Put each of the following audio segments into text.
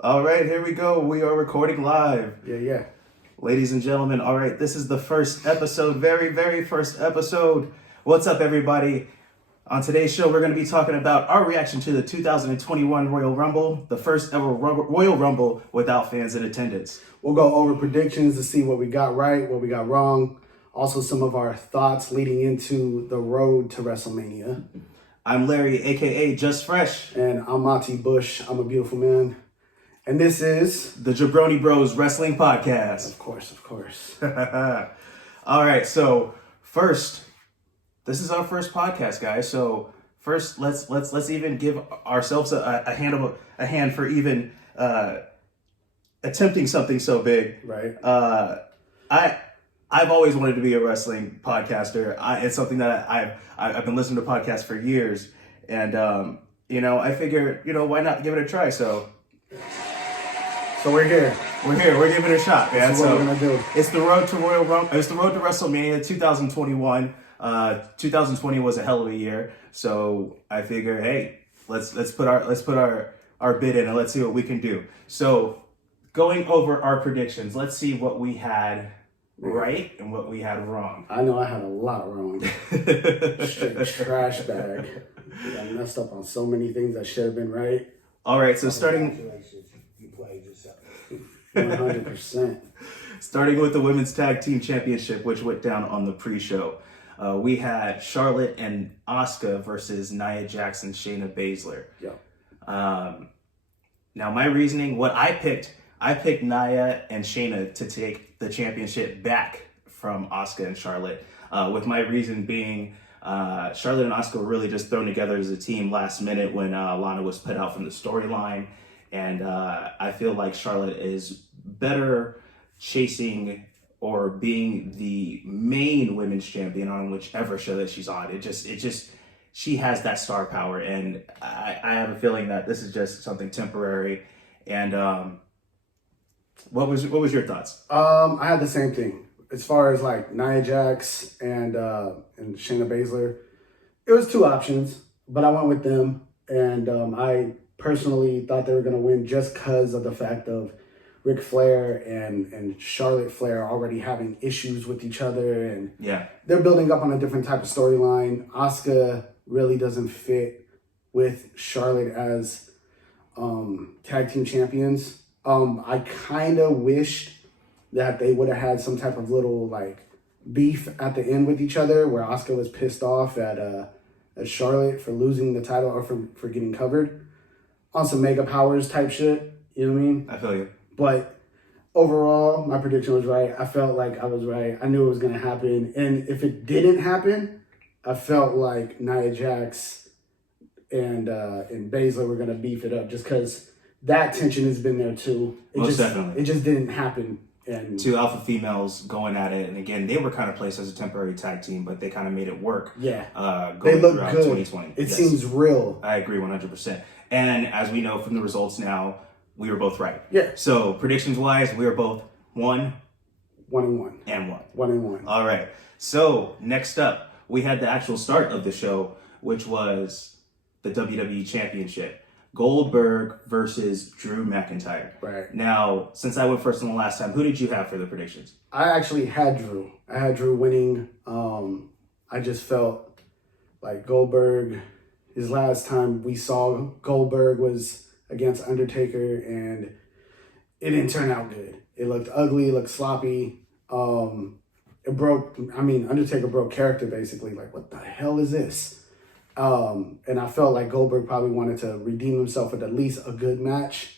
All right, here we go. We are recording live. Yeah. Ladies and gentlemen, all right, this is the first episode, very first episode. What's up, everybody? On today's show, we're going to be talking about our reaction to the 2021 Royal Rumble, the first ever Royal Rumble without fans in attendance. We'll go over predictions to see what we got right, what we got wrong. Also, some of our thoughts leading into the road to WrestleMania. I'm Larry, a.k.a. Just Fresh. And I'm Monty Bush. I'm a beautiful man. And this is... the Jabroni Bros Wrestling Podcast. Of course. All right, so first... this is our first podcast, guys. So first, let's even give ourselves a hand for even attempting something so big. Right. I've always wanted to be a wrestling podcaster. It's something that I've been listening to podcasts for years, and I figure why not give it a try. So we're here. We're giving it a shot, man. That's what we're gonna do. It's the road to Royal Rumble. It's the road to WrestleMania 2021. 2020 was a hell of a year, so I figure, hey, let's put our bid in and let's see what we can do. So, going over our predictions, let's see what we had right and what we had wrong. I know I had a lot wrong. Straight trash bag. I messed up on so many things that should have been right. All right, so starting. You played yourself. 100%. Starting with the Women's Tag Team Championship, which went down on the pre-show. We had Charlotte and Asuka versus Nia Jax and Shayna Baszler. Yeah. Now, my reasoning, what I picked Nia and Shayna to take the championship back from Asuka and Charlotte. With my reason being, Charlotte and Asuka were really just thrown together as a team last minute when Lana was put out from the storyline. And I feel like Charlotte is better chasing or being the main women's champion on whichever show that she's on. It just she has that star power, and I have a feeling that this is just something temporary. And what was your thoughts? I had the same thing as far as like Nia Jax and Shayna Baszler. It was two options, but I went with them, and I personally thought they were going to win just because of the fact of Ric Flair and Charlotte Flair already having issues with each other, and they're building up on a different type of storyline. Asuka really doesn't fit with Charlotte as tag team champions. I kind of wished that they would have had some type of little like beef at the end with each other, where Asuka was pissed off at Charlotte for losing the title or for getting covered on some Mega Powers type shit. You know what I mean? I feel you. But overall, my prediction was right. I felt like I was right. I knew it was going to happen. And if it didn't happen, I felt like Nia Jax and Baszler were going to beef it up just because that tension has been there too. Definitely. It just didn't happen. And two alpha females going at it. And again, they were kind of placed as a temporary tag team, but they kind of made it work. Yeah. They look throughout good. 2020. It seems real. I agree 100%. And as we know from the results now, we were both right. Yeah. So predictions wise, we were both 1 and 1. And 1. 1 and 1. All right. So next up, we had the actual start of the show, which was the WWE Championship. Goldberg versus Drew McIntyre. Right. Now, since I went first on the last time, who did you have for the predictions? I actually had Drew. I had Drew winning. I just felt like Goldberg, his last time we saw Goldberg was against Undertaker, and it didn't turn out good. It looked ugly, it looked sloppy. Undertaker broke character basically. Like, what the hell is this? And I felt like Goldberg probably wanted to redeem himself with at least a good match.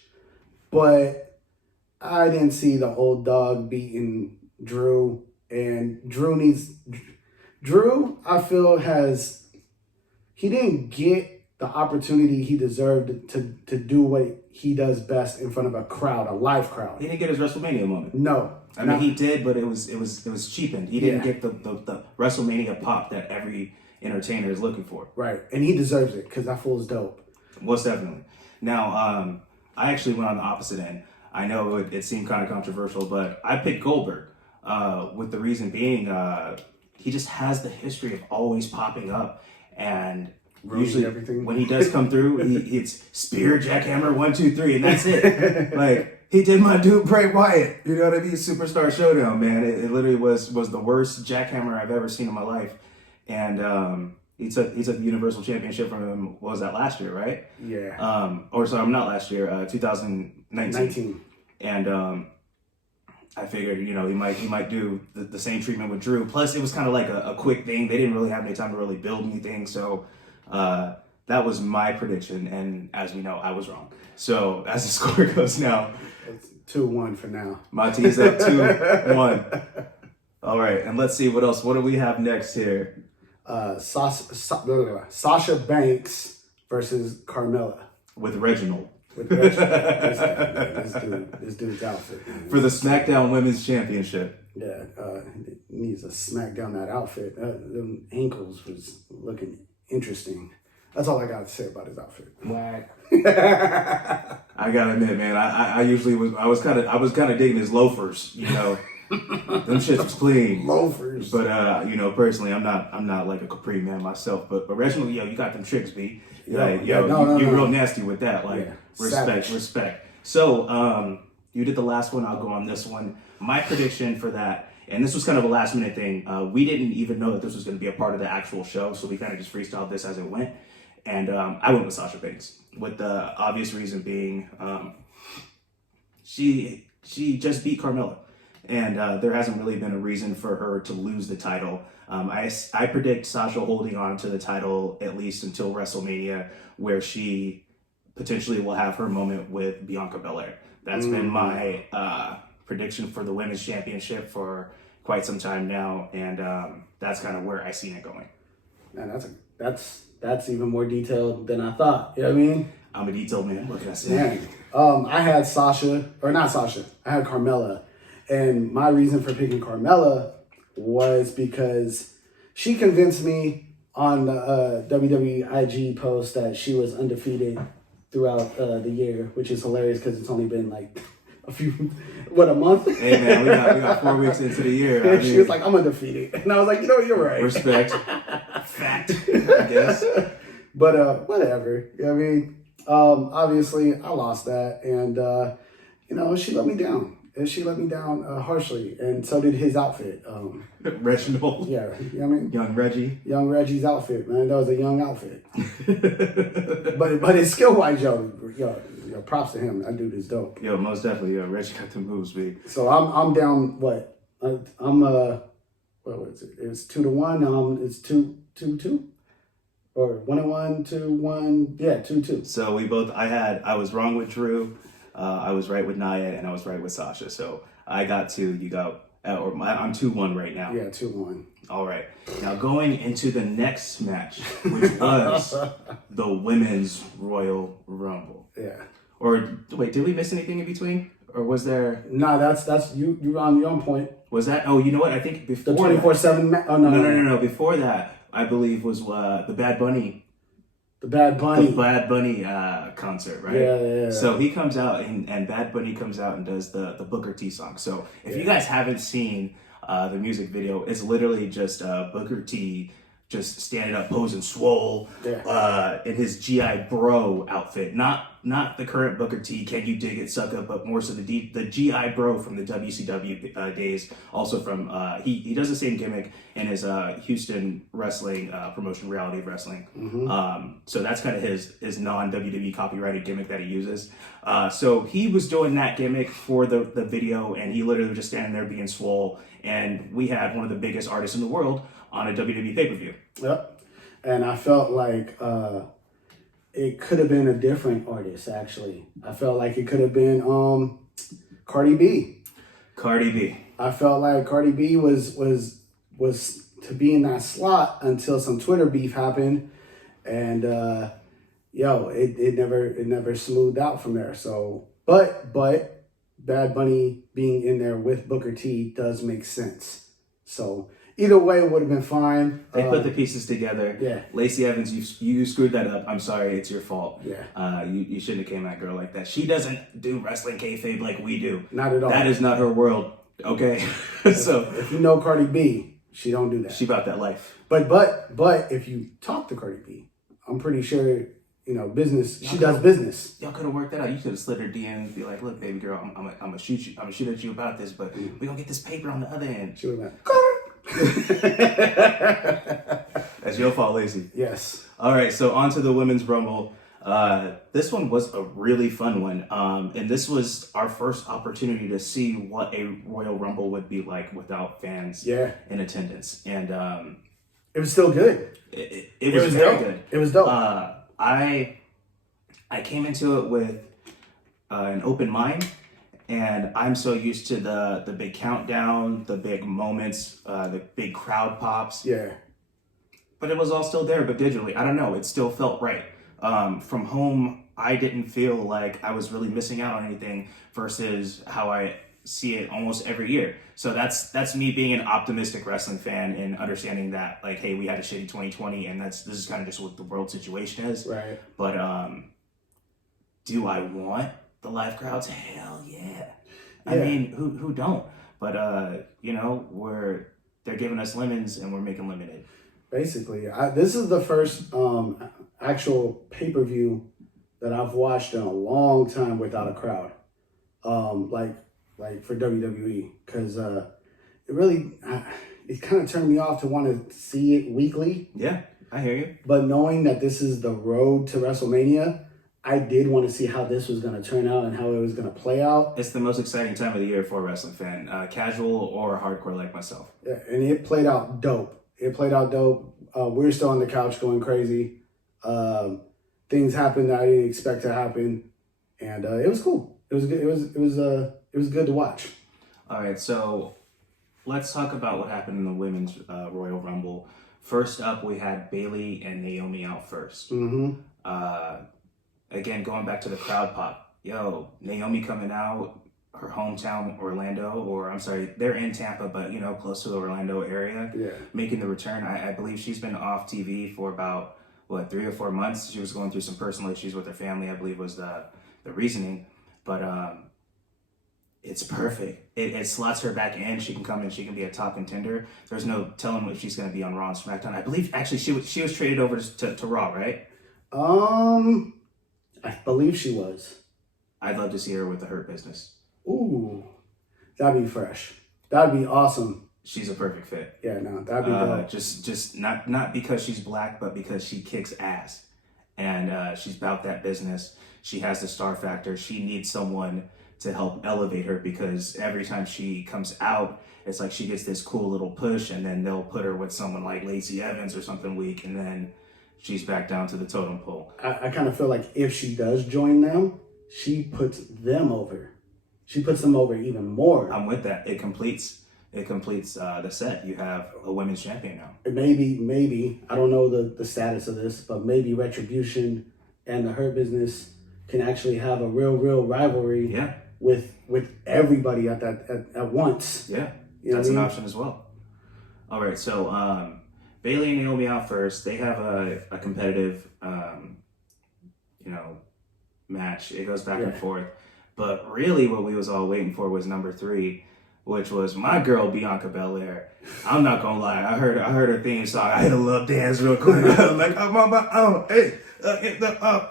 But I didn't see the old dog beating Drew. And Drew, I feel, he didn't get the opportunity he deserved to do what he does best in front of a crowd, a live crowd. He didn't get his WrestleMania moment. No. I mean, he did, but it was cheapened. He didn't get the WrestleMania pop that every entertainer is looking for. Right. And he deserves it because that fool is dope. Most definitely. Now, I actually went on the opposite end. I know it seemed kind of controversial, but I picked Goldberg with the reason being he just has the history of always popping up and Usually, everything. when he does come through, it's spear, jackhammer, 1, 2, 3, and that's it. Like, he did my dude Bray Wyatt. You know what I mean? Superstar Showdown, man. It literally was the worst jackhammer I've ever seen in my life. And he took the Universal Championship from him. What was that, last year, right? Yeah. Or sorry, not last year. 2019. 19. And I figured, you know, he might do the same treatment with Drew. Plus, it was kind of like a quick thing. They didn't really have any time to really build anything. So that was my prediction. And as we know, I was wrong. So as the score goes now, It's 2-1 for now. my team's up 2-1. All right, and let's see what else. What do we have next here? Sasha Banks versus Carmella. With Reginald. With this dude's outfit, man. For the Smackdown Women's Championship. Yeah, he needs to smack down that outfit. Them ankles was looking interesting. That's all I got to say about his outfit. Whack. I gotta admit, man, I was kind of digging his loafers, you know. Them shits was clean. Loafers. But you know, personally, I'm not like a Capri man myself. But Reginald, yo, you got them tricks, B. Like, you're real nasty with that. Like, respect. So, you did the last one. I'll go on this one. My prediction for that, and this was kind of a last minute thing. We didn't even know that this was going to be a part of the actual show, so we kind of just freestyled this as it went. And I went with Sasha Banks, with the obvious reason being she just beat Carmella. And there hasn't really been a reason for her to lose the title. I predict Sasha holding on to the title at least until WrestleMania, where she potentially will have her moment with Bianca Belair. That's been my prediction for the Women's Championship for quite some time now, and that's kind of where I seen it going. Man, that's even more detailed than I thought. You know what I mean? I'm a detailed man. What can I say? Man, I had I had Carmella. And my reason for picking Carmella was because she convinced me on the WWE IG post that she was undefeated throughout the year, which is hilarious because it's only been like a month? Hey man, we got 4 weeks into the year. And she was like, I'm undefeated. And I was like, you know, you're right. Respect. Fact, I guess. But whatever. You know what I mean? Obviously, I lost that. And, you know, she let me down. And she let me down harshly, and so did his outfit. Reginald. Yeah, you know what I mean? Young Reggie. Young Reggie's outfit, man. That was a young outfit. but it's skill-wise, yo, props to him. That dude is dope. Yo, most definitely. Yo, Reggie got the moves, B. So I'm down, what? I'm, what was it? It was 2-1. It's 2-2? Or 1-1, 2-1. Yeah, 2-2. So I was wrong with Drew. I was right with Nia, and I was right with Sasha. So I got 2, you got, I'm 2-1 right now. Yeah, 2-1. All right. Now going into the next match, which was the Women's Royal Rumble. Yeah. Or wait, did we miss anything in between? Or was there? No, that's you're on point. Was that? Oh, you know what? I think before the 24/7 match. Oh no. Before that, I believe was the Bad Bunny. The Bad Bunny concert, right? Yeah. So he comes out and Bad Bunny comes out and does the Booker T song. So if you guys haven't seen the music video, it's literally just Booker T just standing up, posing swole in his GI Bro outfit. Not the current Booker T, Can You Dig It, Sucker, but more so the GI Bro from the WCW days. Also from, he does the same gimmick in his Houston wrestling promotion, Reality of Wrestling. Mm-hmm. So that's kind of his non-WWE copyrighted gimmick that he uses. So he was doing that gimmick for the video, and he literally was just standing there being swole. And we had one of the biggest artists in the world on a WWE pay-per-view. Yep. And I felt like it could have been a different artist, actually. I felt like it could have been Cardi B. Cardi B. I felt like Cardi B was to be in that slot until some Twitter beef happened. And it never smoothed out from there. So but Bad Bunny being in there with Booker T does make sense. So either way, it would have been fine. They put the pieces together. Yeah. Lacey Evans, you screwed that up. I'm sorry. It's your fault. Yeah. You shouldn't have came at girl like that. She doesn't do wrestling kayfabe like we do. Not at all. That is not her world. Okay. So if you know Cardi B, she don't do that. She about that life. But if you talk to Cardi B, I'm pretty sure, business. She does business. Y'all could have worked that out. You could have slid her DM and be like, "Look, baby girl, I'm gonna shoot you. I'm gonna shoot at you about this, but we gonna get this paper on the other end." She would have That's your fault, Lacey. Yes. All right, so on to the Women's Rumble. This one was a really fun one. And this was our first opportunity to see what a Royal Rumble would be like without fans in attendance. And it was still good. It was very good. It was dope. I came into it with an open mind, and I'm so used to the big countdown, the big moments, the big crowd pops. Yeah. But it was all still there, but digitally. I don't know. It still felt right. From home, I didn't feel like I was really missing out on anything versus how I see it almost every year. So that's me being an optimistic wrestling fan and understanding that, like, hey, we had a shitty 2020, and this is kind of just what the world situation is. Right. But do I want the live crowds? Hell yeah. I mean, who don't? But they're giving us lemons and we're making lemonade. Basically, this is the first actual pay-per-view that I've watched in a long time without a crowd. Like for WWE, because it kind of turned me off to want to see it weekly. Yeah, I hear you. But knowing that this is the road to WrestleMania, I did want to see how this was going to turn out and how it was going to play out. It's the most exciting time of the year for a wrestling fan, casual or hardcore like myself. Yeah, and it played out dope. We were still on the couch going crazy. Things happened that I didn't expect to happen, and it was cool. It was good. It was good to watch. All right, so let's talk about what happened in the Women's Royal Rumble. First up, we had Bayley and Naomi out first. Mm-hmm. Again, going back to the crowd pop. Yo, Naomi coming out, her hometown, they're in Tampa, but, close to the Orlando area. Yeah. Making the return. I believe she's been off TV for about, 3 or 4 months. She was going through some personal issues with her family, I believe was the reasoning. But it's perfect. It slots her back in. She can come in. She can be a top contender. There's no telling if she's going to be on Raw and SmackDown. I believe, actually, she was traded over to Raw, right? I believe she was. I'd love to see her with the Hurt Business. Ooh, that'd be fresh. That'd be awesome. She's a perfect fit. Yeah, no, that'd be dope. Just not because she's black, but because she kicks ass, and she's about that business. She has the star factor. She needs someone to help elevate her, because every time she comes out, it's like she gets this cool little push, and then they'll put her with someone like Lacey Evans or something weak, and then she's back down to the totem pole. I kind of feel like if she does join them, she puts them over. She puts them over even more. I'm with that. It completes the set. You have a women's champion now. Maybe I don't know the status of this, but maybe Retribution and the Hurt Business can actually have a real rivalry. Yeah. With everybody at once. Yeah, that's an option as well. All right, so Bayley and Naomi out first. They have a competitive, match. It goes back and forth. But really what we was all waiting for was number 3, which was my girl, Bianca Belair. I'm not going to lie. I heard her theme song. I had a little dance real quick. I was like,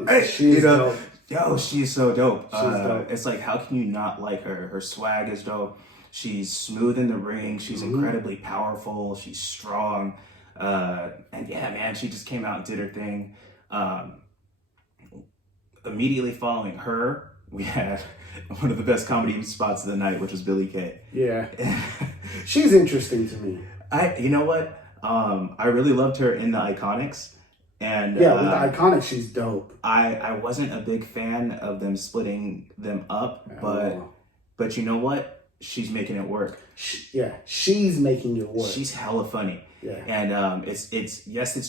hey. She's dope. Yo, she's so dope. She's dope. It's like, how can you not like her? Her swag is dope. She's smooth in the ring. She's incredibly powerful. She's strong. And yeah, man, she just came out and did her thing. Immediately following her, we had one of the best comedy spots of the night, which was Billie Kay. Yeah. She's interesting to me. You know what? I really loved her in the Iconics. And yeah, with the Iconics, she's dope. I wasn't a big fan of them splitting them up, but you know what? She's making it work. She's making it work. She's hella funny. Yeah. And it's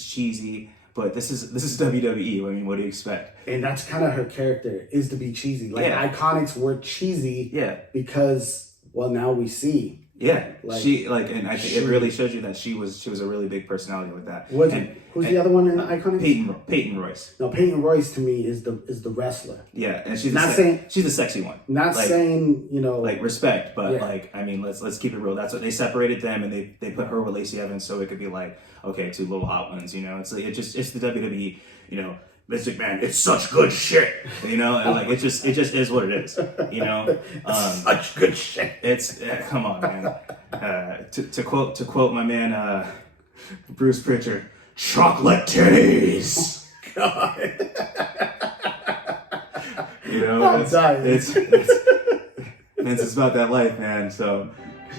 cheesy, but this is WWE. I mean, what do you expect? And that's kind of her character, is to be cheesy. Iconics were cheesy. Yeah. Because now we see. Yeah. And I think it really shows you that she was a really big personality with that. Who's the other one in the Iconics? Peyton Royce. No, Peyton Royce to me is the wrestler. Yeah, and she's the sexy one. Not saying, respect, but let's keep it real. That's what they separated them, and they put her with Lacey Evans so it could be like, okay, 2 little hot ones, It's the WWE. you know, Vince McMahon, it's such good shit, you know, and like it just is what it is, you know. Such good shit. It's come on, man. To quote my man Bruce Pritchard, chocolate titties. God. You know, I'm dying. It's Vince is about that life, man. So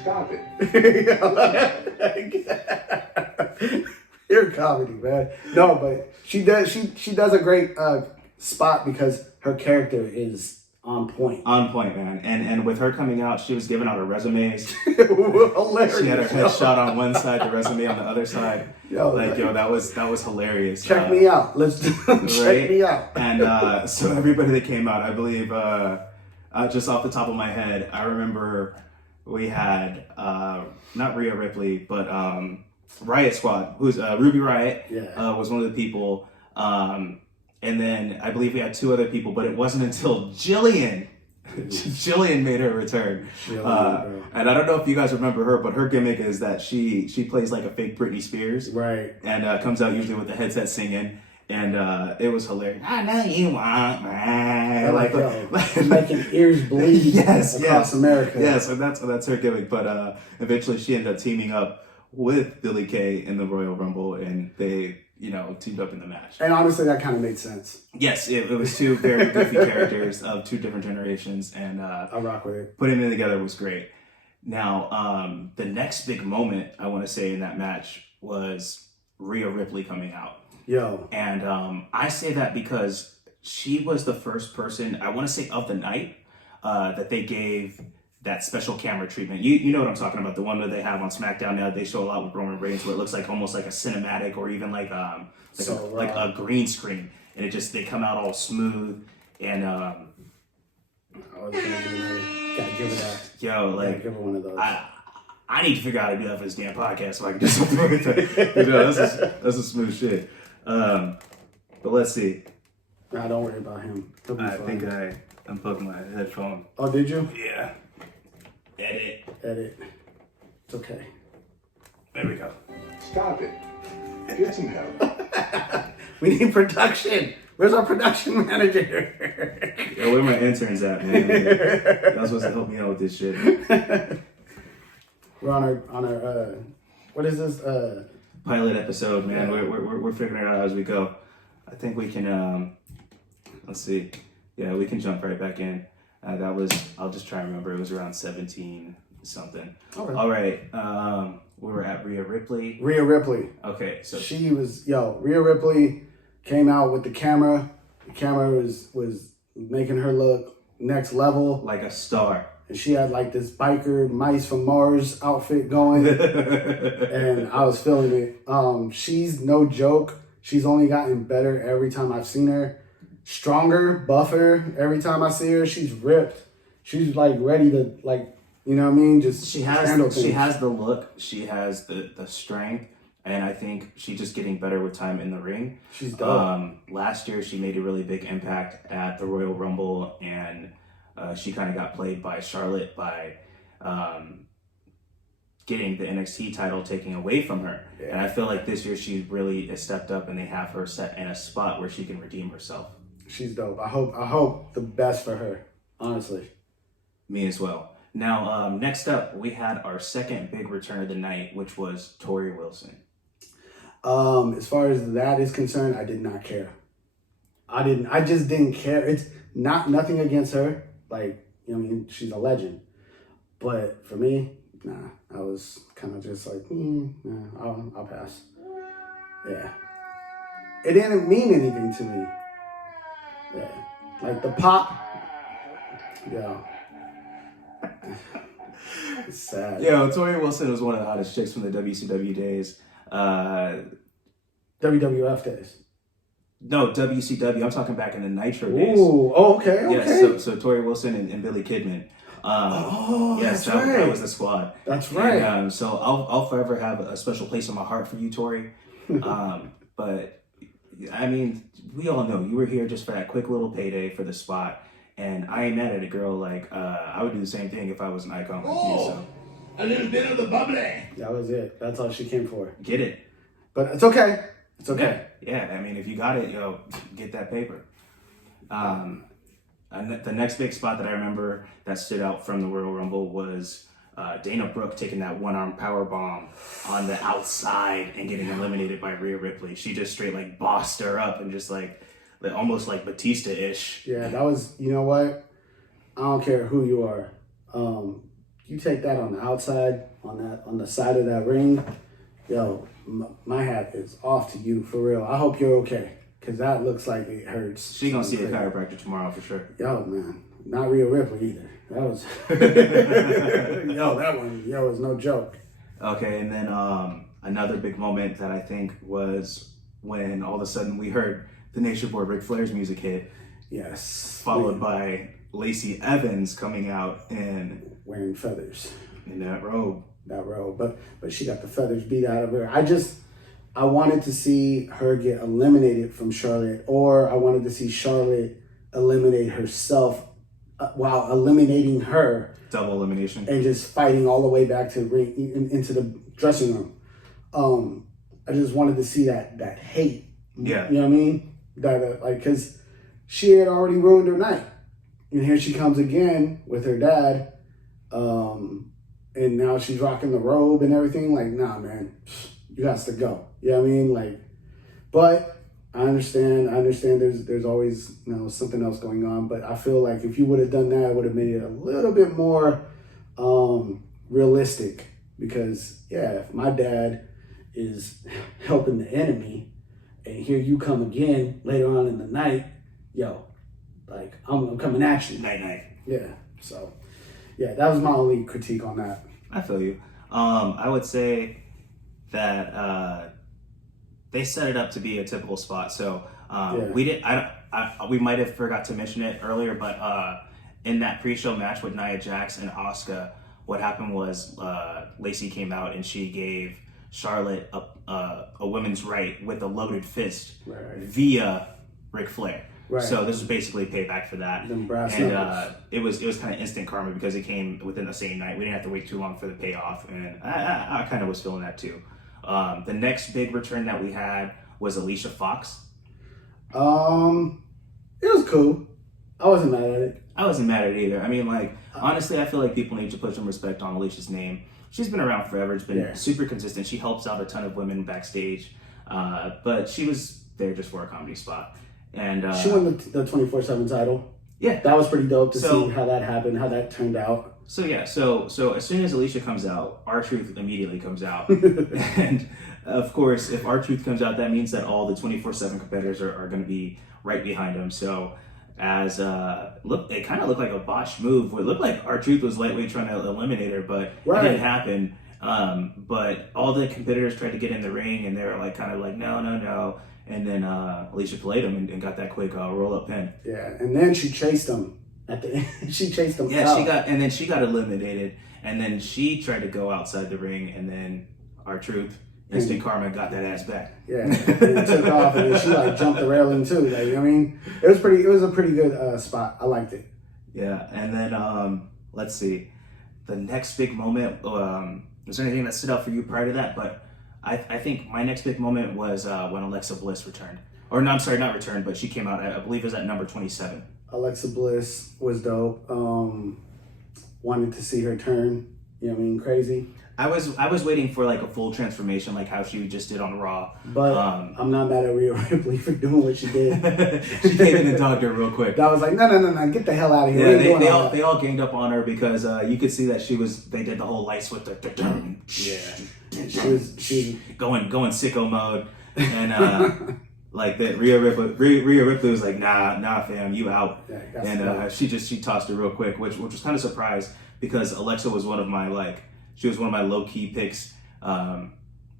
Stop it. You're comedy, man. No, but she does a great spot because her character is on point. On point, man. And with her coming out, she was giving out her resumes. Hilarious. She had her headshot on one side, the resume on the other side. Yo, that was hilarious. Check me out. Let's check me out. And so everybody that came out, I believe, just off the top of my head, I remember we had not Rhea Ripley, but Riot Squad, who's Ruby Riot, was one of the people. And then I believe we had two other people, but it wasn't until Jillian made her return. And I don't know if you guys remember her, but her gimmick is that she plays like a fake Britney Spears. Right. And comes out usually with the headset singing. And it was hilarious. I know you want me. Like making ears bleed across America. Yes, and that's her gimmick. But eventually she ended up teaming up with Billie Kay in the Royal Rumble, and they, teamed up in the match. And honestly, that kind of made sense. Yes, it was two very goofy characters of two different generations, and I rock with it. Putting them together was great. Now, the next big moment I want to say in that match was Rhea Ripley coming out. Yo. And I say that because she was the first person, I want to say of the night, that they gave that special camera treatment. You know what I'm talking about, the one that they have on Smackdown now. They show a lot with Roman Reigns where it looks like almost like a cinematic or even like a green screen, and they come out all smooth and gotta give it that. Yo, like give her one of those. I need to figure out how to do that for this damn podcast so I can do something with it. That's a smooth shit. But let's see. Nah, don't worry about him. I think I unplugged my headphone. Oh, did you? Yeah. Edit. It's okay. There we go. Stop it. Get some help. We need production. Where's our production manager? Yo, where my interns at, man? Y'all supposed to help me out with this shit. We're on our what is this? Pilot episode, man. Yeah. We're figuring it out as we go. I think we can let's see. Yeah, we can jump right back in. I'll just try and remember, it was around 17 something. Okay. All right. We were at Rhea Ripley. Okay, so Rhea Ripley came out with the camera. The camera was making her look next level. Like a star. And she had like this biker Mice from Mars outfit going. And I was feeling it. She's no joke. She's only gotten better every time I've seen her. Stronger, buffer. Every time I see her, she's ripped. She's like ready to you know what I mean? Just she has the look, she has the strength, and I think she's just getting better with time in the ring. She's dope. Last year she made a really big impact at the Royal Rumble, and she kind of got played by Charlotte by getting the NXT title taken away from her. Yeah. And I feel like this year she really has stepped up, and they have her set in a spot where she can redeem herself. She's dope. I hope the best for her, honestly. Me as well. Now, next up, we had our second big return of the night, which was Tori Wilson. As far as that is concerned, I did not care. I just didn't care. It's nothing against her. She's a legend. But for me, nah, I was kind of just like, I'll pass. Yeah. It didn't mean anything to me. Yeah. Like the pop. Yeah. It's sad. Yo, Tori Wilson was one of the hottest chicks from the WCW days. WWF days. No, WCW. I'm talking back in the Nitro days. Ooh, okay. Yeah, so Tori Wilson and Billy Kidman. Yes, that's right. That was the squad. That's right. And, so I'll forever have a special place in my heart for you, Tori. But I mean, we all know you were here just for that quick little payday for the spot. And I ain't mad at a girl. I would do the same thing if I was an icon like you. So. A little bit of the bubbly. That was it. That's all she came for. Get it. But it's okay. It's okay. Yeah, I mean, if you got it, get that paper. And the next big spot that I remember that stood out from the Royal Rumble was Dana Brooke taking that one-arm power bomb on the outside and getting eliminated by Rhea Ripley. She just straight like bossed her up and just like almost like Batista-ish. Yeah, that was, you know what? I don't care who you are. You take that on the outside, on the side of that ring, my hat is off to you, for real. I hope you're okay, because that looks like it hurts. She gonna see a chiropractor tomorrow for sure. Yo, man. Not Rhea Ripley either. That was... that one, is no joke. Okay, and then another big moment that I think was when all of a sudden we heard the Nature Boy Ric Flair's music hit. Yes. Followed by Lacey Evans coming out and wearing feathers. In that robe. But she got the feathers beat out of her. I wanted to see her get eliminated from Charlotte, or I wanted to see Charlotte eliminate herself while eliminating her. Double elimination. And just fighting all the way back to the ring, into the dressing room. I just wanted to see that hate. Yeah. You know what I mean? That because she had already ruined her night. And here she comes again with her dad. And now she's rocking the robe and everything. Like, nah, man, you got to go. You know what I mean? Like, but I understand there's always, something else going on. But I feel like if you would have done that, it would have made it a little bit more realistic. Because, if my dad is helping the enemy, and here you come again later on in the night, I'm coming at you. Night. Yeah, so, that was my only critique on that. I feel you. I would say that they set it up to be a typical spot. So we might have forgot to mention it earlier, but in that pre-show match with Nia Jax and Asuka, what happened was Lacey came out and she gave Charlotte a women's right with a loaded fist via Ric Flair. Right. So this was basically payback for that. Them brass and numbers. It was kind of instant karma because it came within the same night. We didn't have to wait too long for the payoff, and I kind of was feeling that too. The next big return that we had was Alicia Fox. It was cool. I wasn't mad at it. I wasn't mad at it either. I mean, honestly, I feel like people need to put some respect on Alicia's name. She's been around forever. It's been super consistent. She helps out a ton of women backstage, but she was there just for a comedy spot. And she won the 24/7 title. Yeah, that was pretty dope to see how that happened, how that turned out. So so as soon as Alicia comes out, R-Truth immediately comes out, and of course, if R-Truth comes out, that means that all the 24/7 competitors are going to be right behind him. So as it kind of looked like a botched move. It looked like R-Truth was lightweight trying to eliminate her, but it didn't happen. But all the competitors tried to get in the ring, and they were no. And then Alicia played him and got that quick roll-up pin. Yeah, and then she chased him at the end. She chased him out. She got eliminated. And then she tried to go outside the ring, and then R-Truth, instant karma, got that ass back. Yeah, and it took off, and then she jumped the railing too. It was a pretty good spot. I liked it. Yeah, and then let's see, the next big moment. Was there anything that stood out for you prior to that? But I think my next big moment was when Alexa Bliss returned. Or no, I'm sorry, not returned, but she came out, I believe it was at number 27. Alexa Bliss was dope. Wanted to see her turn. You know what I mean? Crazy. I was waiting for a full transformation like how she just did on Raw. But I'm not mad at Rhea Ripley for doing what she did. She came in and dogged her real quick. That was no, get the hell out of here. Yeah, they all ganged up on her because you could see that they did the whole light switch. She was going sicko mode, and that Rhea Ripley was like, nah fam, you out. Yeah, and she tossed her real quick, which was kind of surprised because Alexa was one of my low key picks. Man,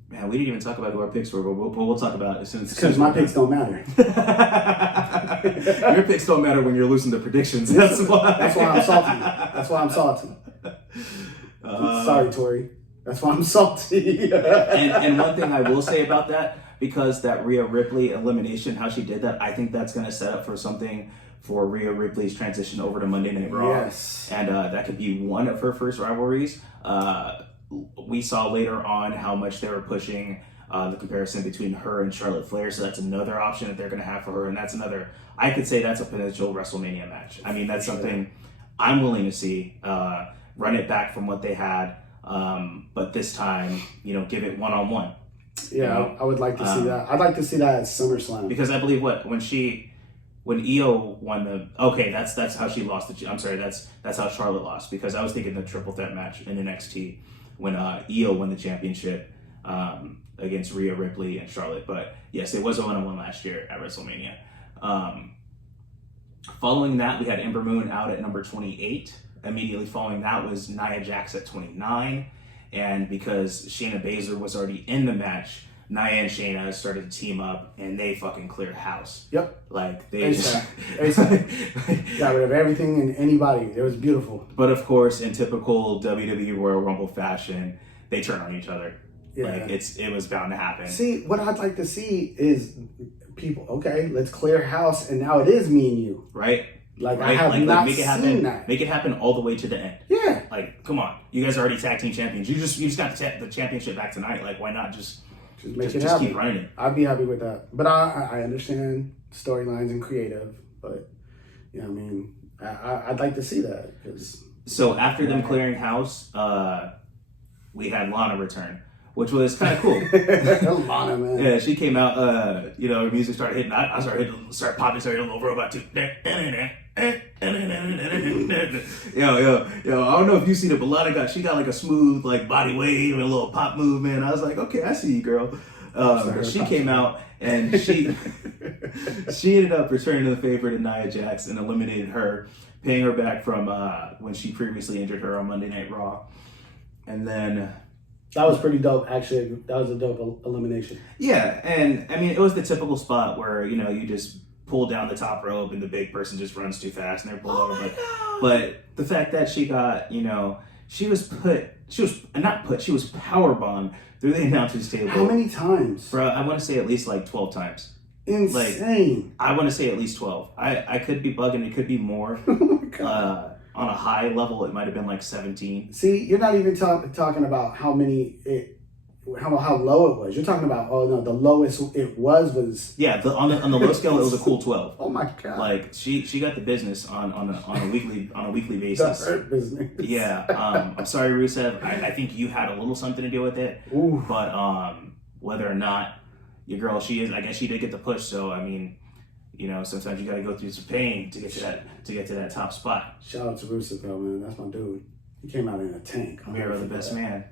we didn't even talk about who our picks were, but we'll talk about it as soon as. Because my picks don't matter. Your picks don't matter when you're losing the predictions. That's why. That's why I'm salty. Sorry, Tori. That's why I'm salty. and one thing I will say about that, because that Rhea Ripley elimination, how she did that, I think that's going to set up for something for Rhea Ripley's transition over to Monday Night Raw. Yes. And that could be one of her first rivalries. We saw later on how much they were pushing the comparison between her and Charlotte Flair. So that's another option that they're going to have for her. And that's another, I could say that's a potential WrestleMania match. I mean, that's something I'm willing to see. Run it back from what they had. But this time, give it one-on-one. Yeah, I would like to see that. I'd like to see that at SummerSlam. Because I believe when Io won that's how she lost I'm sorry, that's how Charlotte lost, because I was thinking the triple threat match in NXT when Io won the championship against Rhea Ripley and Charlotte. But yes, it was a one-on-one last year at WrestleMania. Following that, we had Ember Moon out at number 28. Immediately following that was Nia Jax at 29. And because Shayna Baszler was already in the match, Nia and Shayna started to team up, and they fucking cleared house. Yep. Like, they ASAP. Got rid of everything and anybody. It was beautiful. But of course, in typical WWE Royal Rumble fashion, they turn on each other. Yeah. Like, it was bound to happen. See, what I'd like to see is people, okay, let's clear house, and now it is me and you. Right? Like, right? I have not make it seen happen, that. Make it happen all the way to the end. Yeah. Like, come on. You guys are already tag team champions. You just got the championship back tonight. Like, why not just keep running it? I'd be happy with that. But I understand storylines and creative, but I'd like to see that. So after them clearing house, we had Lana return, which was kind of cool. Lana, man. Yeah, she came out. Her music started hitting. I started popping, started a little robot too. Yo, I don't know if you see it, but Lana got like a smooth like body wave and a little pop movement. I was like, okay, I see you, girl. She came out and she ended up returning to the favor to Nia Jax and eliminated her, paying her back from when she previously injured her on Monday Night Raw. And then that was pretty dope, actually. That was a dope elimination. Yeah, and I mean, it was the typical spot where you just pull down the top rope and the big person just runs too fast and they're pulled over. But the fact that she got, she was powerbombed through the announcer's table. How many times? Bro, I want to say at least like 12 times. Insane. I want to say at least 12. I could be bugging. It could be more. Oh my God. On a high level, it might have been like 17. See, you're not even talking about how low it was. You're talking about, the lowest it was. Yeah, on the low scale, it was a cool 12. Oh my God! Like she got the business on a weekly basis. The hurt business. Yeah. I'm sorry, Rusev. I think you had a little something to do with it. Ooh. But whether or not your girl, I guess she did get the push. So I mean, sometimes you got to go through some pain to get to that top spot. Shout out to Rusev, man. That's my dude. He came out in a tank. Miro, the best man.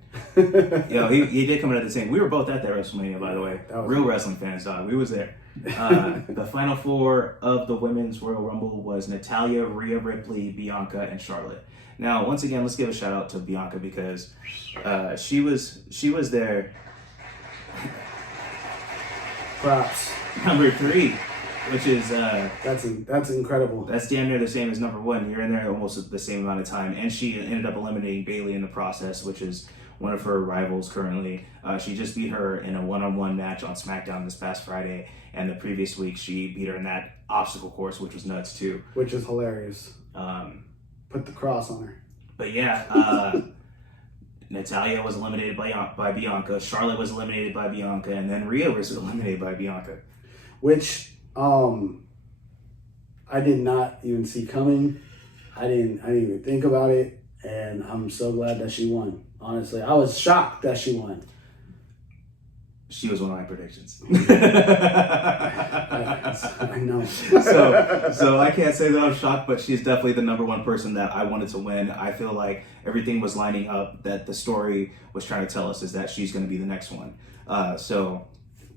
Yo, he did come out of the tank. We were both at that WrestleMania, by the way. Real wrestling fans, dog. We was there. The final four of the Women's Royal Rumble was Natalya, Rhea Ripley, Bianca, and Charlotte. Now, once again, let's give a shout out to Bianca because she was there. Props. Number 3. Which is that's incredible. That's damn near the same as number 1. You're in there almost the same amount of time, and she ended up eliminating Bayley in the process, which is one of her rivals currently. She just beat her in a one-on-one match on Smackdown this past Friday, and the previous week she beat her in that obstacle course, which was nuts too. Which is hilarious. Put the cross on her. But yeah, Natalya was eliminated by Bianca. Charlotte was eliminated by Bianca, and then Rhea was eliminated by Bianca. Which I did not even see coming. I didn't even think about it, and I'm so glad that she won. Honestly, I was shocked that she won. She was one of my predictions. I know. So I can't say that I'm shocked, but she's definitely the number 1 person that I wanted to win. I feel like everything was lining up that the story was trying to tell us is that she's going to be the next one.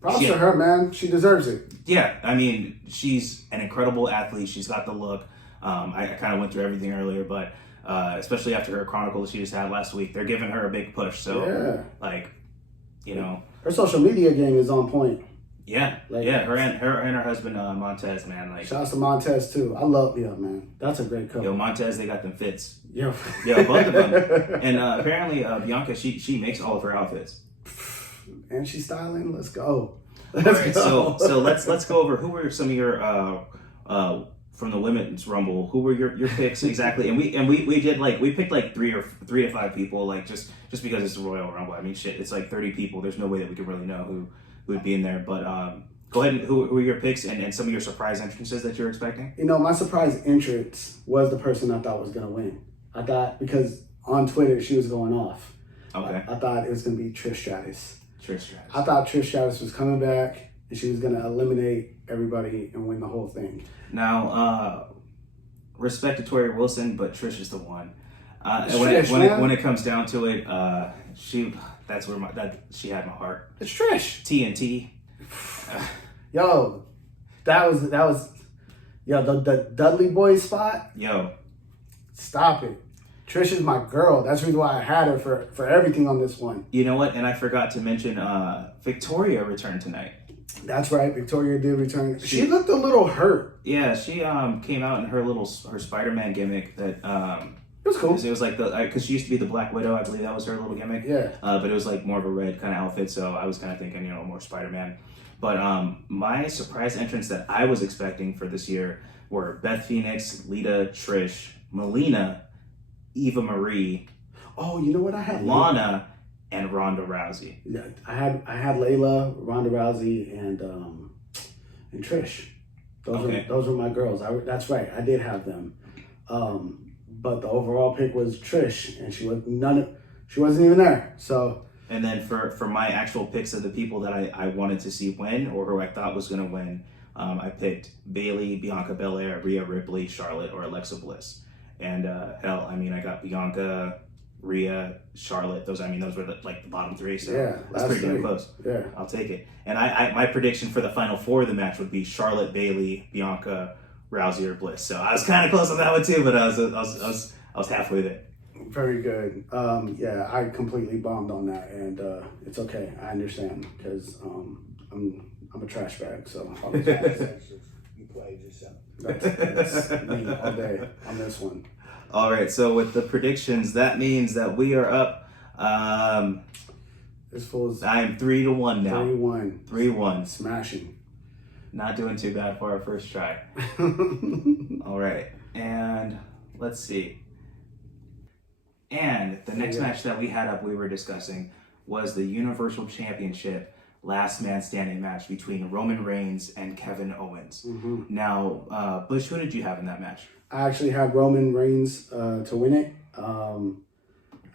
Props to her, man. She deserves it. Yeah, I mean, she's an incredible athlete. She's got the look. I kind of went through everything earlier, but especially after her chronicle that she just had last week, they're giving her a big push. So, her social media game is on point. Yeah, her and her husband Montez, man. Like, shouts to Montez too. I love man. That's a great couple. Yo, Montez, they got them fits. Yeah, both of them. And apparently, Bianca, she makes all of her outfits. And she's styling. Let's go. Let's go. So let's go over who were some of your from the women's rumble, who were your picks exactly? And we did like we picked like three to five people, like just because it's the Royal Rumble. I mean, shit, it's like 30 people. There's no way that we could really know who would be in there. But go ahead and who are your picks and some of your surprise entrances that you're expecting? You know, my surprise entrance was the person I thought was gonna win. I thought because on Twitter she was going off. Okay. I thought it was gonna be Trish Stratus. Trish Stratus. I thought Trish Stratus was coming back and she was gonna eliminate everybody and win the whole thing. Now, respect to Tori Wilson, but Trish is the one. When it comes down to it, she had my heart. It's Trish. TNT. Yo, that was the Dudley Boy spot. Yo, stop it. Trish is my girl. That's the reason why I had her for everything on this one. You know what? And I forgot to mention Victoria returned tonight. That's right. Victoria did return. She looked a little hurt. Yeah, she came out in her Spider-Man gimmick that it was cool. It was like because she used to be the Black Widow. I believe that was her little gimmick. Yeah. But it was like more of a red kind of outfit, so I was kind of thinking, more Spider-Man. But my surprise entrance that I was expecting for this year were Beth Phoenix, Lita, Trish, Melina, Eva Marie. Oh, you know what I had? Lana and Ronda Rousey. Yeah, I had Layla, Ronda Rousey, and Trish. Those were my girls. That's right. I did have them. But the overall pick was Trish, and she wasn't even there. So. And then for my actual picks of the people that I wanted to see win or who I thought was going to win, I picked Bayley, Bianca Belair, Rhea Ripley, Charlotte, or Alexa Bliss. And I got Bianca, Rhea, Charlotte. Those were the bottom three. So yeah, that's pretty damn close. Yeah, I'll take it. And my prediction for the final four of the match would be Charlotte, Bayley, Bianca, Rousey, or Bliss. So I was kind of close on that one too, but I was halfway there. Very good. Yeah, I completely bombed on that, and it's okay. I understand because I'm a trash bag, so I'll you played yourself. That's me all day on this one. All right, so with the predictions, that means that we are up. This fool's. I am 3-1 now. 3-1. 3-1. Smashing. Not doing too bad for our first try. All right, and let's see. And the next match that we had up, we were discussing, was the Universal Championship Last Man Standing match between Roman Reigns and Kevin Owens. Mm-hmm. Now, Bush, who did you have in that match? I actually had Roman Reigns to win it. I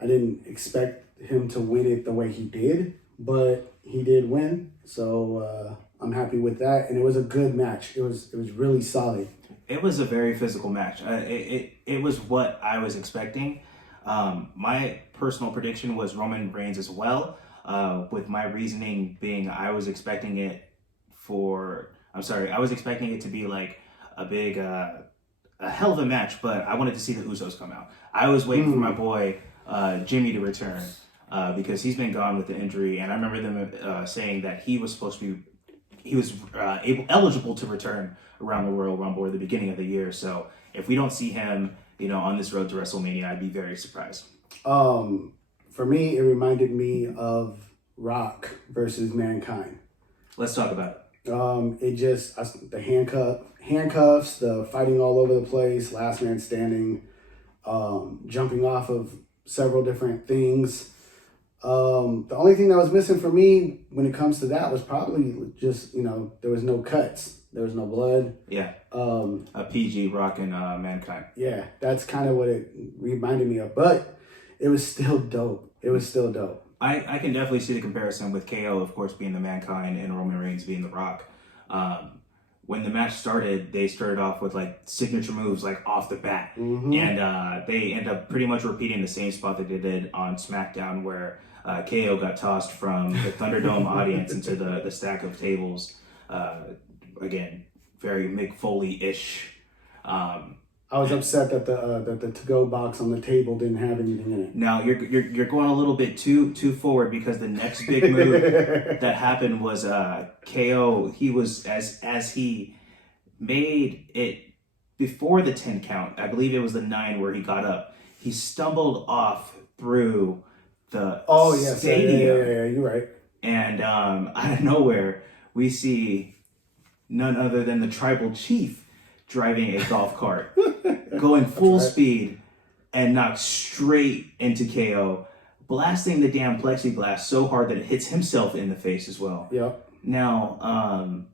didn't expect him to win it the way he did, but he did win. So I'm happy with that. And it was a good match. It was really solid. It was a very physical match. It was what I was expecting. My personal prediction was Roman Reigns as well, with my reasoning being I was expecting it to be like a big, a hell of a match, but I wanted to see the Usos come out. I was waiting for my boy Jimmy to return because he's been gone with the injury, and I remember them saying that he was eligible to return around the Royal Rumble or the beginning of the year. So if we don't see him, on this road to WrestleMania, I'd be very surprised. For me, it reminded me of Rock versus Mankind. Let's talk about it. The handcuffs, the fighting all over the place, last man standing, jumping off of several different things. The only thing that was missing for me when it comes to that was probably just, there was no cuts. There was no blood. Yeah. A PG Rock and Mankind. Yeah, that's kind of what it reminded me of. But it was still dope. I can definitely see the comparison with KO, of course, being the Mankind and Roman Reigns being the Rock. When the match started, they started off with like signature moves like off the bat. Mm-hmm. And they end up pretty much repeating the same spot that they did on Smackdown where KO got tossed from the Thunderdome audience into the stack of tables. Again, very Mick Foley-ish. I was upset that the to-go box on the table didn't have anything in it. Now you're going a little bit too forward because the next big move that happened was KO. He was as he made it before the 10 count. I believe it was the 9 where he got up. He stumbled off through the stadium. Yeah, you're right. And out of nowhere, we see none other than the tribal chief driving a golf cart, going full speed, and knocks straight into KO, blasting the damn plexiglass so hard that it hits himself in the face as well. Yep. Now,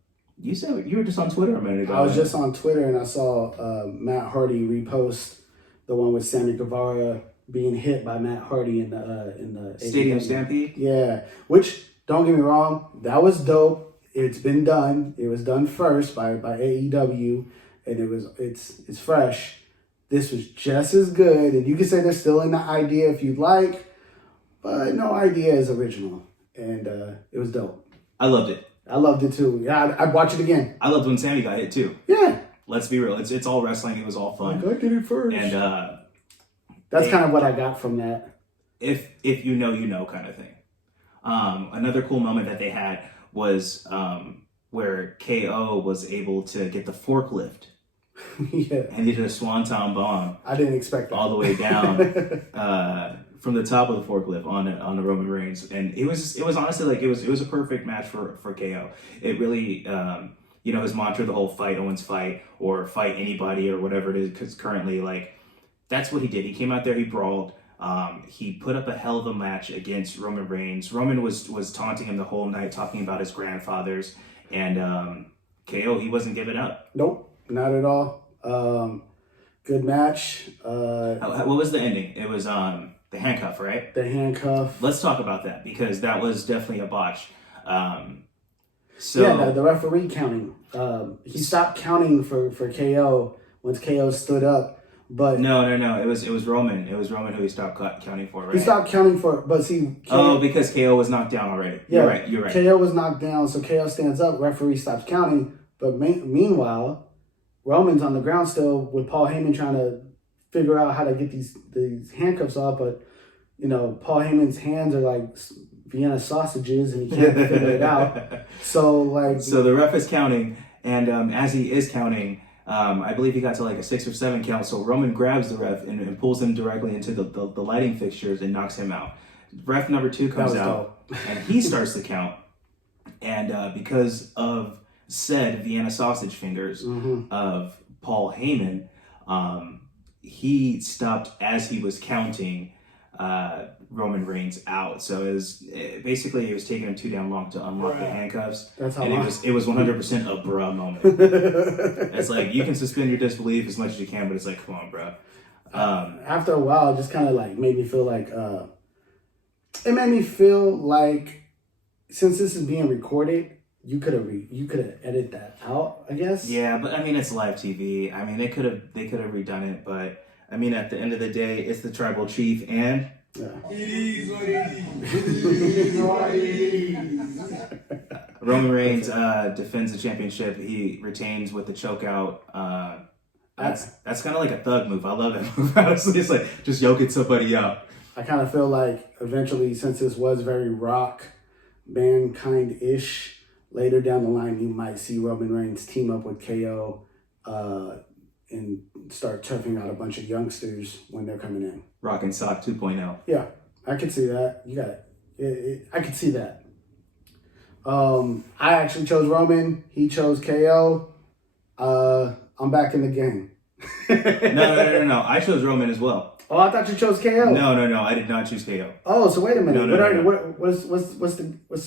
you said you were just on Twitter a minute ago. I was just on Twitter and I saw Matt Hardy repost the one with Sammy Guevara being hit by Matt Hardy in the Stadium AEW. Stampede. Yeah, which don't get me wrong, that was dope. It's been done. It was done first by AEW, and it's fresh. This was just as good, and you can say they're still in the idea if you'd like, but no idea is original, and it was dope. I loved it. I loved it too. Yeah, I'd watch it again. I loved when Sammy got hit too. Yeah. Let's be real. It's all wrestling. It was all fun. I did it first. And that's kind of what I got from that. If you know kind of thing. Another cool moment that they had was where KO was able to get the forklift. Yeah. And he did a swanton bomb. I didn't expect that. All the way down from the top of the forklift on the Roman Reigns. And it was honestly like it was a perfect match for KO. It really his mantra, the whole fight Owens fight or fight anybody or whatever it is, because currently like that's what he did. He came out there, he brawled. He put up a hell of a match against Roman Reigns. Roman was taunting him the whole night, talking about his grandfathers, and KO, he wasn't giving up. Nope, not at all. Good match. What was the ending? It was the handcuff, right? The handcuff. Let's talk about that because that was definitely a botch. The referee counting. He stopped counting for KO once KO stood up. But no. It was Roman. It was Roman who he stopped counting for, right? He stopped counting for, but see. Because KO was knocked down already. Yeah, You're right. KO was knocked down, so KO stands up. Referee stops counting. But meanwhile, Roman's on the ground still with Paul Heyman trying to figure out how to get these handcuffs off. But Paul Heyman's hands are like Vienna sausages, and he can't figure it out. So the ref is counting, and as he is counting. I believe he got to like a 6 or 7 count. So Roman grabs the ref and pulls him directly into the lighting fixtures and knocks him out. Ref number 2 comes out and he starts to count. And because of said Vienna sausage fingers of Paul Heyman, he stopped as he was counting Roman Reigns out. So it was taking him too damn long to unlock the handcuffs. That's how and long. it was 100% a bruh moment. It's like you can suspend your disbelief as much as you can, but it's like, come on, bro. After a while, it just kind of like made me feel like since this is being recorded, you could have edited that out, I guess. Yeah, but I mean it's live TV. I mean they could have redone it, but I mean at the end of the day, it's the tribal chief and. Yeah. Roman Reigns defends the championship. He retains with the chokeout. That's kind of like a thug move. I love that move. Honestly, it's like just yoking somebody out. I kind of feel like eventually, since this was very Rock Mankind-ish, later down the line, you might see Roman Reigns team up with KO and start turfing out a bunch of youngsters when they're coming in. Rock and Sock 2.0. Yeah, I could see that. You got it. I could see that. I actually chose Roman. He chose KO. I'm back in the game. No. I chose Roman as well. Oh, I thought you chose KO. No. I did not choose KO. Oh, so wait a minute. No. What's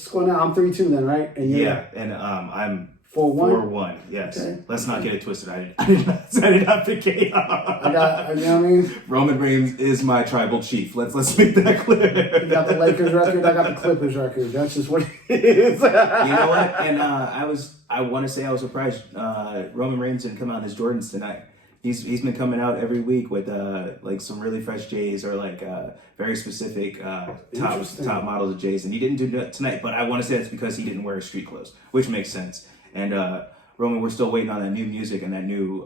going on? I'm 3-2 then, right? And and I'm 4-1. 4-1. Yes. Okay. Let's not get it twisted. I did not pick KO. You know what I mean? Roman Reigns is my tribal chief. Let's make that clear. You got the Lakers record. I got the Clippers record. That's just what it is. You know what? And I want to say I was surprised Roman Reigns didn't come out in his Jordans tonight. He's been coming out every week with like some really fresh J's or like very specific top models of J's, and he didn't do that tonight. But I want to say that's because he didn't wear his street clothes, which makes sense. And Roman, we're still waiting on that new music and that new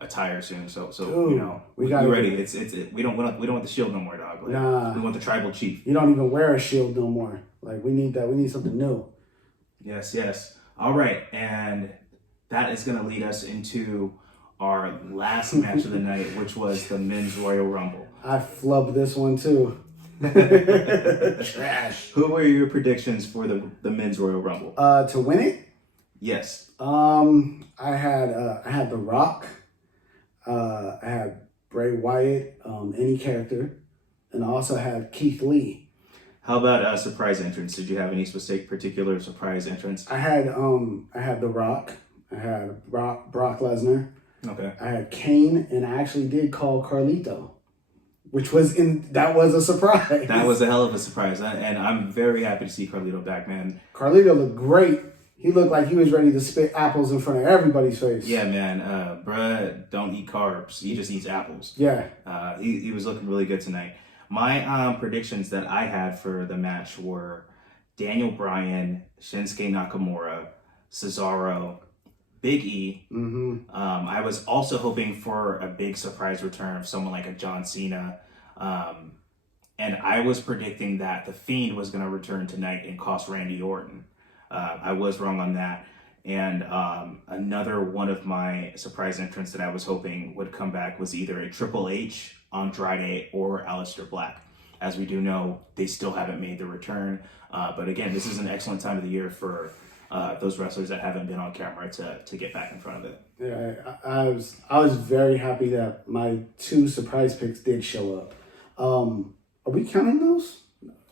attire soon. So Ooh, we ready. We don't want the shield no more, dog. Like, nah, we want the tribal chief. You don't even wear a shield no more. Like we need that. We need something new. Yes. All right, and that is going to lead us into our last match of the night, which was the Men's Royal Rumble. I flubbed this one too. Trash. Who were your predictions for the Men's Royal Rumble? To win it? Yes. I had The Rock. I had Bray Wyatt, any character, and I also had Keith Lee. How about surprise entrance? Did you have any particular surprise entrance? I had The Rock. I had Brock Lesnar. Okay. I had Kane, and I actually did call Carlito, that was a surprise. That was a hell of a surprise, and I'm very happy to see Carlito back, man. Carlito looked great. He looked like he was ready to spit apples in front of everybody's face. Yeah, man. Bruh don't eat carbs. He just eats apples. Yeah. He was looking really good tonight. My predictions that I had for the match were Daniel Bryan, Shinsuke Nakamura, Cesaro, Big E. Mm-hmm. I was also hoping for a big surprise return of someone like a John Cena. And I was predicting that The Fiend was going to return tonight and cost Randy Orton. I was wrong on that. And another one of my surprise entrants that I was hoping would come back was either a Triple H, Andrade, or Aleister Black. As we do know, they still haven't made the return. But again, this is an excellent time of the year for those wrestlers that haven't been on camera to get back in front of it. Yeah, I was very happy that my 2 surprise picks did show up. Are we counting those?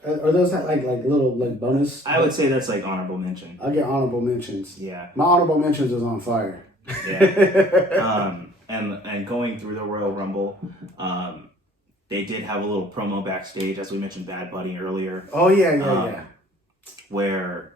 Are those like little bonus? I would say that's like honorable mention. I get honorable mentions. Yeah. My honorable mentions was on fire. Yeah. And going through the Royal Rumble, they did have a little promo backstage, as we mentioned Bad Bunny earlier. Oh yeah. Where,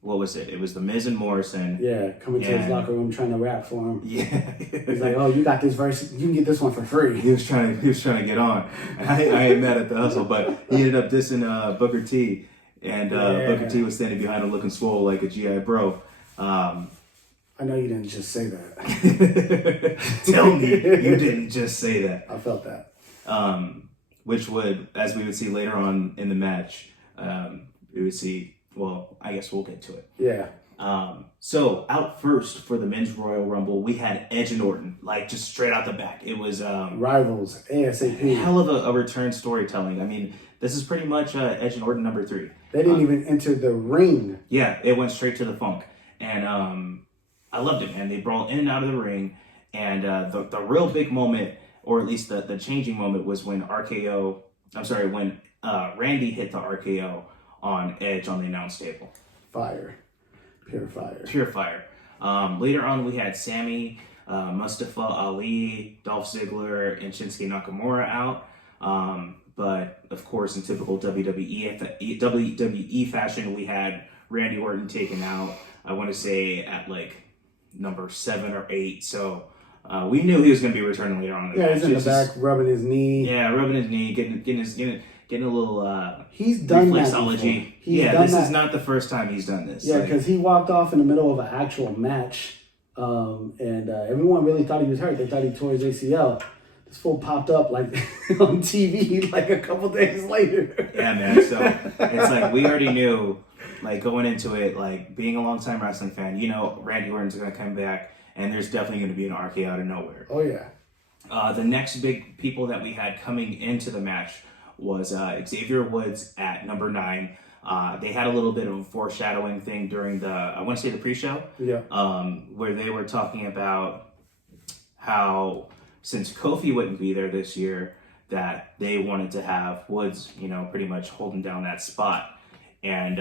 what was it? It was The Miz and Morrison. Yeah, coming to his locker room trying to rap for him. Yeah. He's like, oh, you got this verse. You can get this one for free. He was trying to get on. I ain't mad at the hustle, but he ended up dissing Booker T. And Booker T was standing behind him looking swole like a GI bro. I know you didn't just say that. Tell me you didn't just say that. I felt that. Which would, as we would see later on in the match, we would see, well, I guess we'll get to it. Yeah. So out first for the men's Royal Rumble, we had Edge and Orton, like just straight out the back. It was rivals, ASAP. Hell of a return storytelling. I mean, this is pretty much Edge and Orton number 3. They didn't even enter the ring. Yeah, it went straight to the funk. And I loved it, man. They brawled in and out of the ring. And the real big moment, or at least the changing moment, was when when Randy hit the RKO on Edge on the announce table. Fire. Pure fire. Pure fire. Later on, we had Sammy, Mustafa Ali, Dolph Ziggler, and Shinsuke Nakamura out. But, of course, in typical WWE fashion, we had Randy Orton taken out, I want to say, at like number 7 or 8. So we knew he was going to be returning later on in the match. He's in the back, rubbing his knee. Yeah, rubbing his knee, getting a little he's done reflexology. This is not the first time he's done this. Yeah, because he walked off in the middle of an actual match, and everyone really thought he was hurt. They thought he tore his ACL. This fool popped up like on TV like a couple days later. Yeah, man. So it's like we already knew, like going into it, like being a longtime wrestling fan, Randy Orton's going to come back, and there's definitely going to be an RKO out of nowhere. Oh yeah. The next big people that we had coming into the match was Xavier Woods at number 9. They had a little bit of a foreshadowing thing during the pre-show. Yeah. Where they were talking about how since Kofi wouldn't be there this year, that they wanted to have Woods, pretty much holding down that spot. And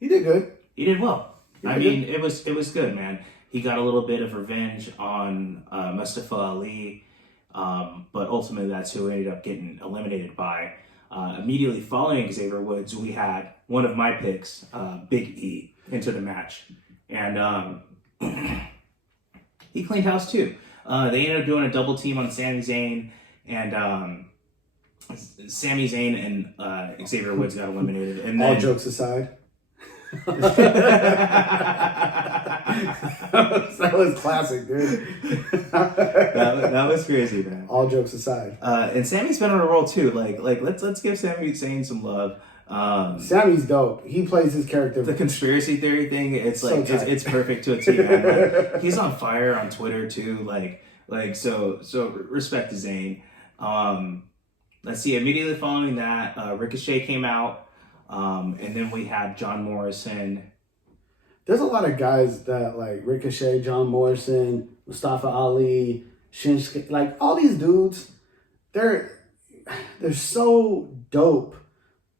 he did good. He did well. It was good, man. He got a little bit of revenge on Mustafa Ali. But ultimately, that's who ended up getting eliminated by. Immediately following Xavier Woods, we had one of my picks, Big E, into the match. And he cleaned house too. They ended up doing a double team on Sami Zayn. And Sami Zayn and Xavier Woods got eliminated. And then, all jokes aside. that was classic, dude. that was crazy, man. All jokes aside, and Sammy's been on a roll too. Like let's give Sami Zayn some love. Sammy's dope. He plays his character. The conspiracy theory thing, it's like so it's perfect to a T. Like, he's on fire on Twitter too. So respect to Zayn. Let's see. Immediately following that, Ricochet came out. And then we had John Morrison. there's a lot of guys that like Ricochet, John Morrison, Mustafa Ali, Shinsuke, like all these dudes, they're so dope,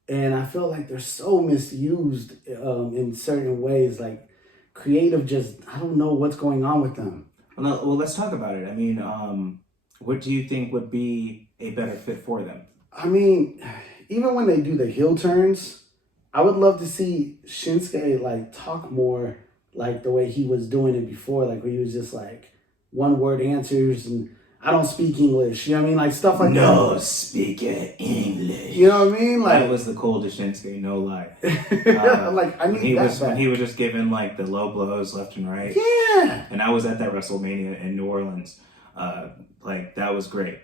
and I feel like they're so misused in certain ways. Like creative, just I don't know what's going on with them. Well, let's talk about it. I mean, what do you think would be a better fit for them? I mean, even when they do the heel turns, I would love to see Shinsuke like talk more like the way he was doing it before, like where he was just like one word answers and I don't speak English. You know what I mean? Like stuff like that. No speaking English. You know what I mean? Like that was the coldest Shinsuke, no lie. like I need that back. When he was just giving like the low blows left and right. Yeah. And I was at that WrestleMania in New Orleans. Like that was great.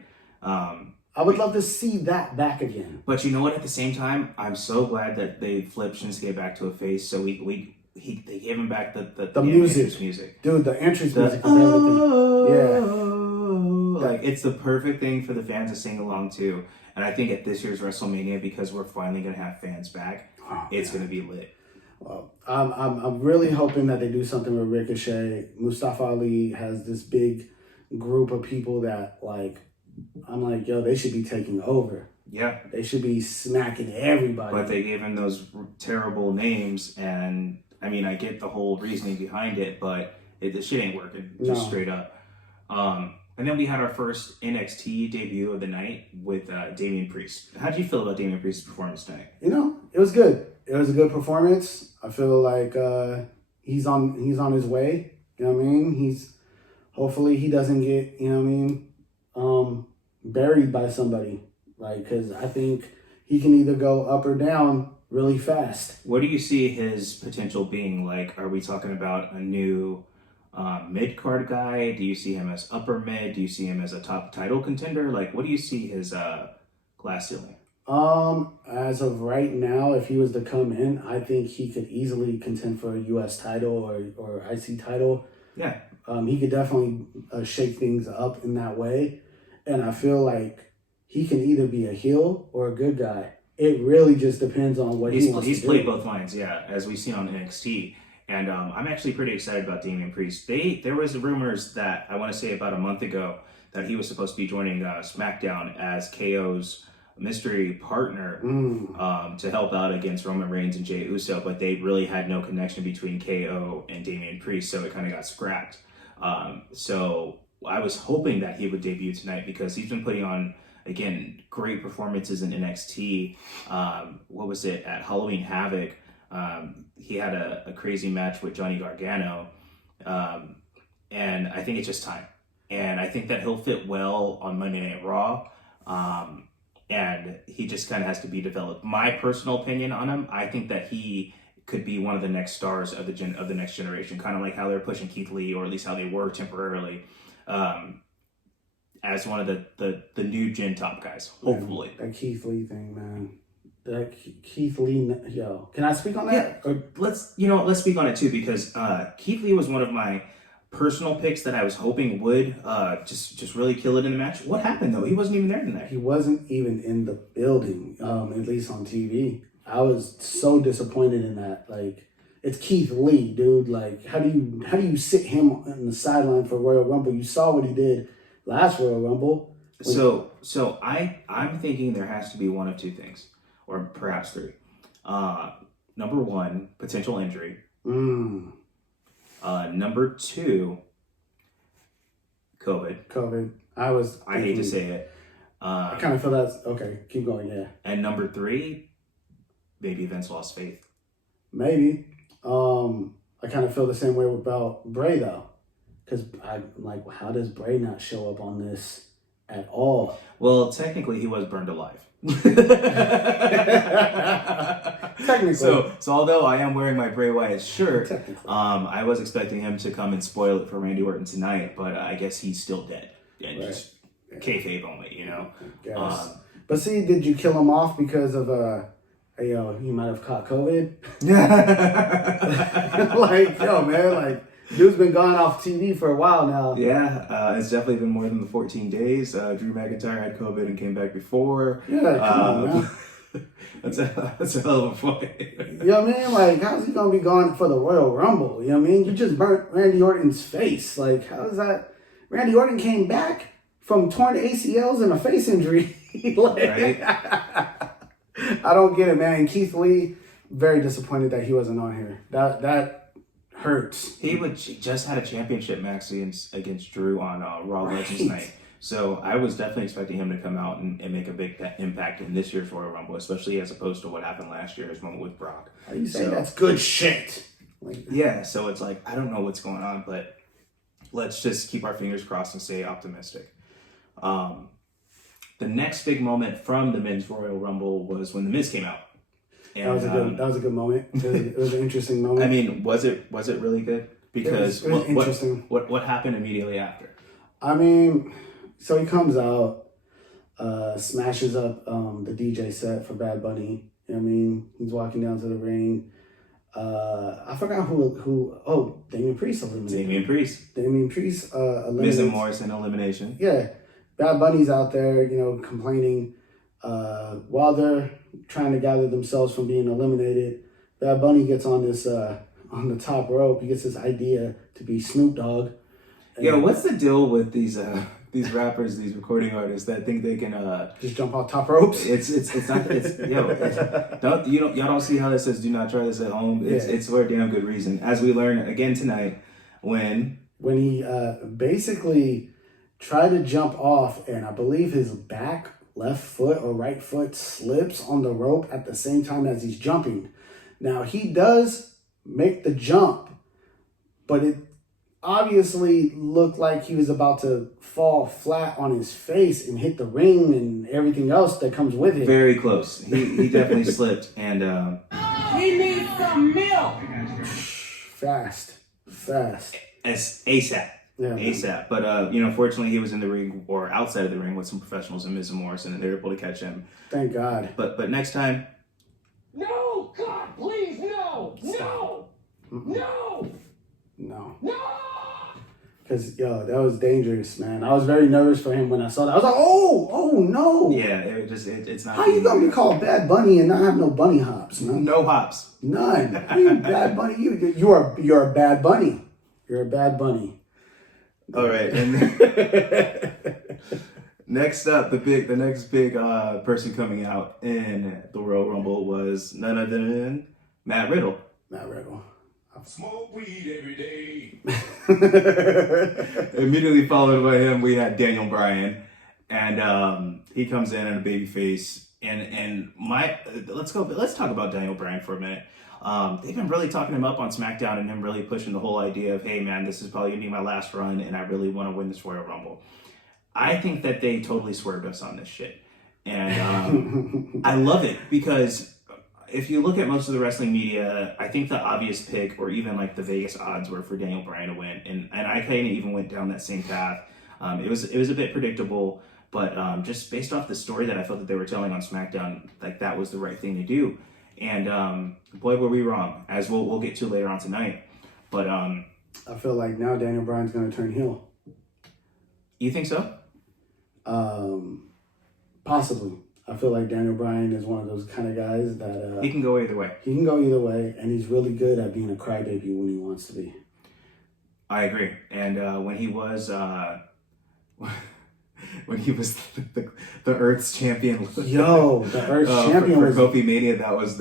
I would love to see that back again. But you know what? At the same time, I'm so glad that they flipped Shinsuke back to a face. So they gave him back the music. Dude, the entrance music is everything. Yeah. Like it's the perfect thing for the fans to sing along to. And I think at this year's WrestleMania, because we're finally gonna have fans back, it's gonna be lit. Well, I'm really hoping that they do something with Ricochet. Mustafa Ali has this big group of people that like I'm like, yo, they should be taking over. Yeah. They should be smacking everybody. But they gave him those terrible names, and I mean, I get the whole reasoning behind it, but the shit ain't working, just straight up. And then we had our first NXT debut of the night with Damian Priest. How did you feel about Damian Priest's performance tonight? You know, it was good. It was a good performance. I feel like he's on his way. You know what I mean? Hopefully he doesn't get, you know what I mean, buried by somebody. Like, because I think he can either go up or down really fast. What do you see his potential being? Like, are we talking about a new mid-card guy? Do you see him as upper mid? Do you see him as a top title contender? Like, what do you see his glass ceiling? As of right now, if he was to come in, I think he could easily contend for a U.S. title or IC title. Yeah. He could definitely shake things up in that way. And I feel like he can either be a heel or a good guy. It really just depends on what he wants to do. He's played both lines, yeah, as we've seen on NXT. And I'm actually pretty excited about Damian Priest. There was rumors that, I want to say about a month ago, that he was supposed to be joining Smackdown as KO's mystery partner to help out against Roman Reigns and Jey Uso, but they really had no connection between KO and Damian Priest, so it kind of got scrapped. So I was hoping that he would debut tonight because he's been putting on, again, great performances in NXT. What was it? At Halloween Havoc, he had a crazy match with Johnny Gargano. And I think it's just time. And I think that he'll fit well on Monday Night Raw. And he just kind of has to be developed. My personal opinion on him, I think that he could be one of the next stars of the next generation, kind of like how they're pushing Keith Lee, or at least how they were temporarily, as one of the new gen top guys, hopefully. That Keith Lee thing, man. That Keith Lee, yo. Can I speak on that? Yeah, let's speak on it too, because Keith Lee was one of my personal picks that I was hoping would just really kill it in the match. What happened though? He wasn't even there tonight. He wasn't even in the building, at least on TV. I was so disappointed in that. Like, it's Keith Lee, dude. Like, how do you sit him on the sideline for Royal Rumble? You saw what he did last Royal Rumble. So I'm thinking there has to be one of two things, or perhaps three. Number one, potential injury. Number two, COVID. I hate to say it. I kind of feel that's okay. Keep going, yeah. And number three, maybe Vince lost faith. Maybe. I kind of feel the same way about Bray though, because I'm like, how does Bray not show up on this at all? Well, technically, he was burned alive. Technically. So although I am wearing my Bray Wyatt shirt, I was expecting him to come and spoil it for Randy Orton tonight, but I guess he's still dead. And just kayfabe only, you know? But see, did you kill him off because of, he might have caught COVID? Like, yo, man, like, dude's been gone off TV for a while now. Yeah, it's definitely been more than the 14 days. Drew McIntyre had COVID and came back before. Yeah, come on, man. That's a hell of a point. You know what I mean? Like, how's he gonna be going for the Royal Rumble? You know what I mean? You just burnt Randy Orton's face. Like, how's that? Randy Orton came back from torn ACLs and a face injury. Like, Right? I don't get it, man. And Keith Lee, very disappointed that he wasn't on here. That hurts. He just had a championship match against Drew on Raw Legends Night. So I was definitely expecting him to come out and make a big impact in this year's Royal Rumble, especially as opposed to what happened last year, his moment with Brock. How do you say that's good shit? Like, yeah, so it's like, I don't know what's going on, but let's just keep our fingers crossed and stay optimistic. The next big moment from the Men's Royal Rumble was when The Miz came out. And, that was a good moment. It was an interesting moment. I mean, was it really good? Because it was interesting. What happened immediately after? I mean, so he comes out, smashes up the DJ set for Bad Bunny. You know what I mean? He's walking down to the ring. I forgot who. Oh, Damian Priest eliminated. Damian Priest eliminated. Miz and Morrison elimination. Yeah. Bad Bunny's out there, you know, complaining while they're trying to gather themselves from being eliminated. Bad Bunny gets on this on the top rope. He gets this idea to be Snoop Dogg. Yo, what's the deal with these rappers, these recording artists that think they can just jump off top ropes? Y'all don't see how that says do not try this at home. It's for a damn good reason. As we learn again tonight, when he basically tried to jump off, and I believe his back left foot or right foot slips on the rope at the same time as he's jumping. Now, he does make the jump, but it obviously looked like he was about to fall flat on his face and hit the ring and everything else that comes with it. Very close. He definitely slipped, and he needs some milk. Fast. As ASAP. Yeah, ASAP. But, fortunately, he was in the ring or outside of the ring with some professionals in Miz and Morrison, and they were able to catch him. Thank God. But next time. No, God, please, no. Stop. No. No. No. Because, that was dangerous, man. I was very nervous for him when I saw that. I was like, oh, no. Yeah, it's not. How you going to be called Bad Bunny and not have no bunny hops, man? No hops. None. How you Bad Bunny? You're a Bad Bunny. You're a Bad Bunny. All right, and next up, the next big person coming out in the Royal Rumble was none other than Matt Riddle. Smoke weed every day. Immediately followed by him, we had Daniel Bryan, and he comes in a babyface. And let's talk about Daniel Bryan for a minute. They've been really talking him up on Smackdown and him really pushing the whole idea of, hey man, this is probably gonna be my last run and I really want to win this Royal Rumble. I think that they totally swerved us on this shit. And I love it because if you look at most of the wrestling media, I think the obvious pick or even like the Vegas odds were for Daniel Bryan to win. And I kind of even went down that same path. It was a bit predictable, but just based off the story that I felt that they were telling on SmackDown, like that was the right thing to do. And boy, were we wrong, as we'll get to later on tonight. But I feel like now Daniel Bryan's going to turn heel. You think so? Possibly. I feel like Daniel Bryan is one of those kind of guys that... he can go either way. He can go either way, and he's really good at being a crybaby when he wants to be. I agree. And when he was... when he was the Earth's champion. Yo, the Earth's champion for Kofi Mania, that was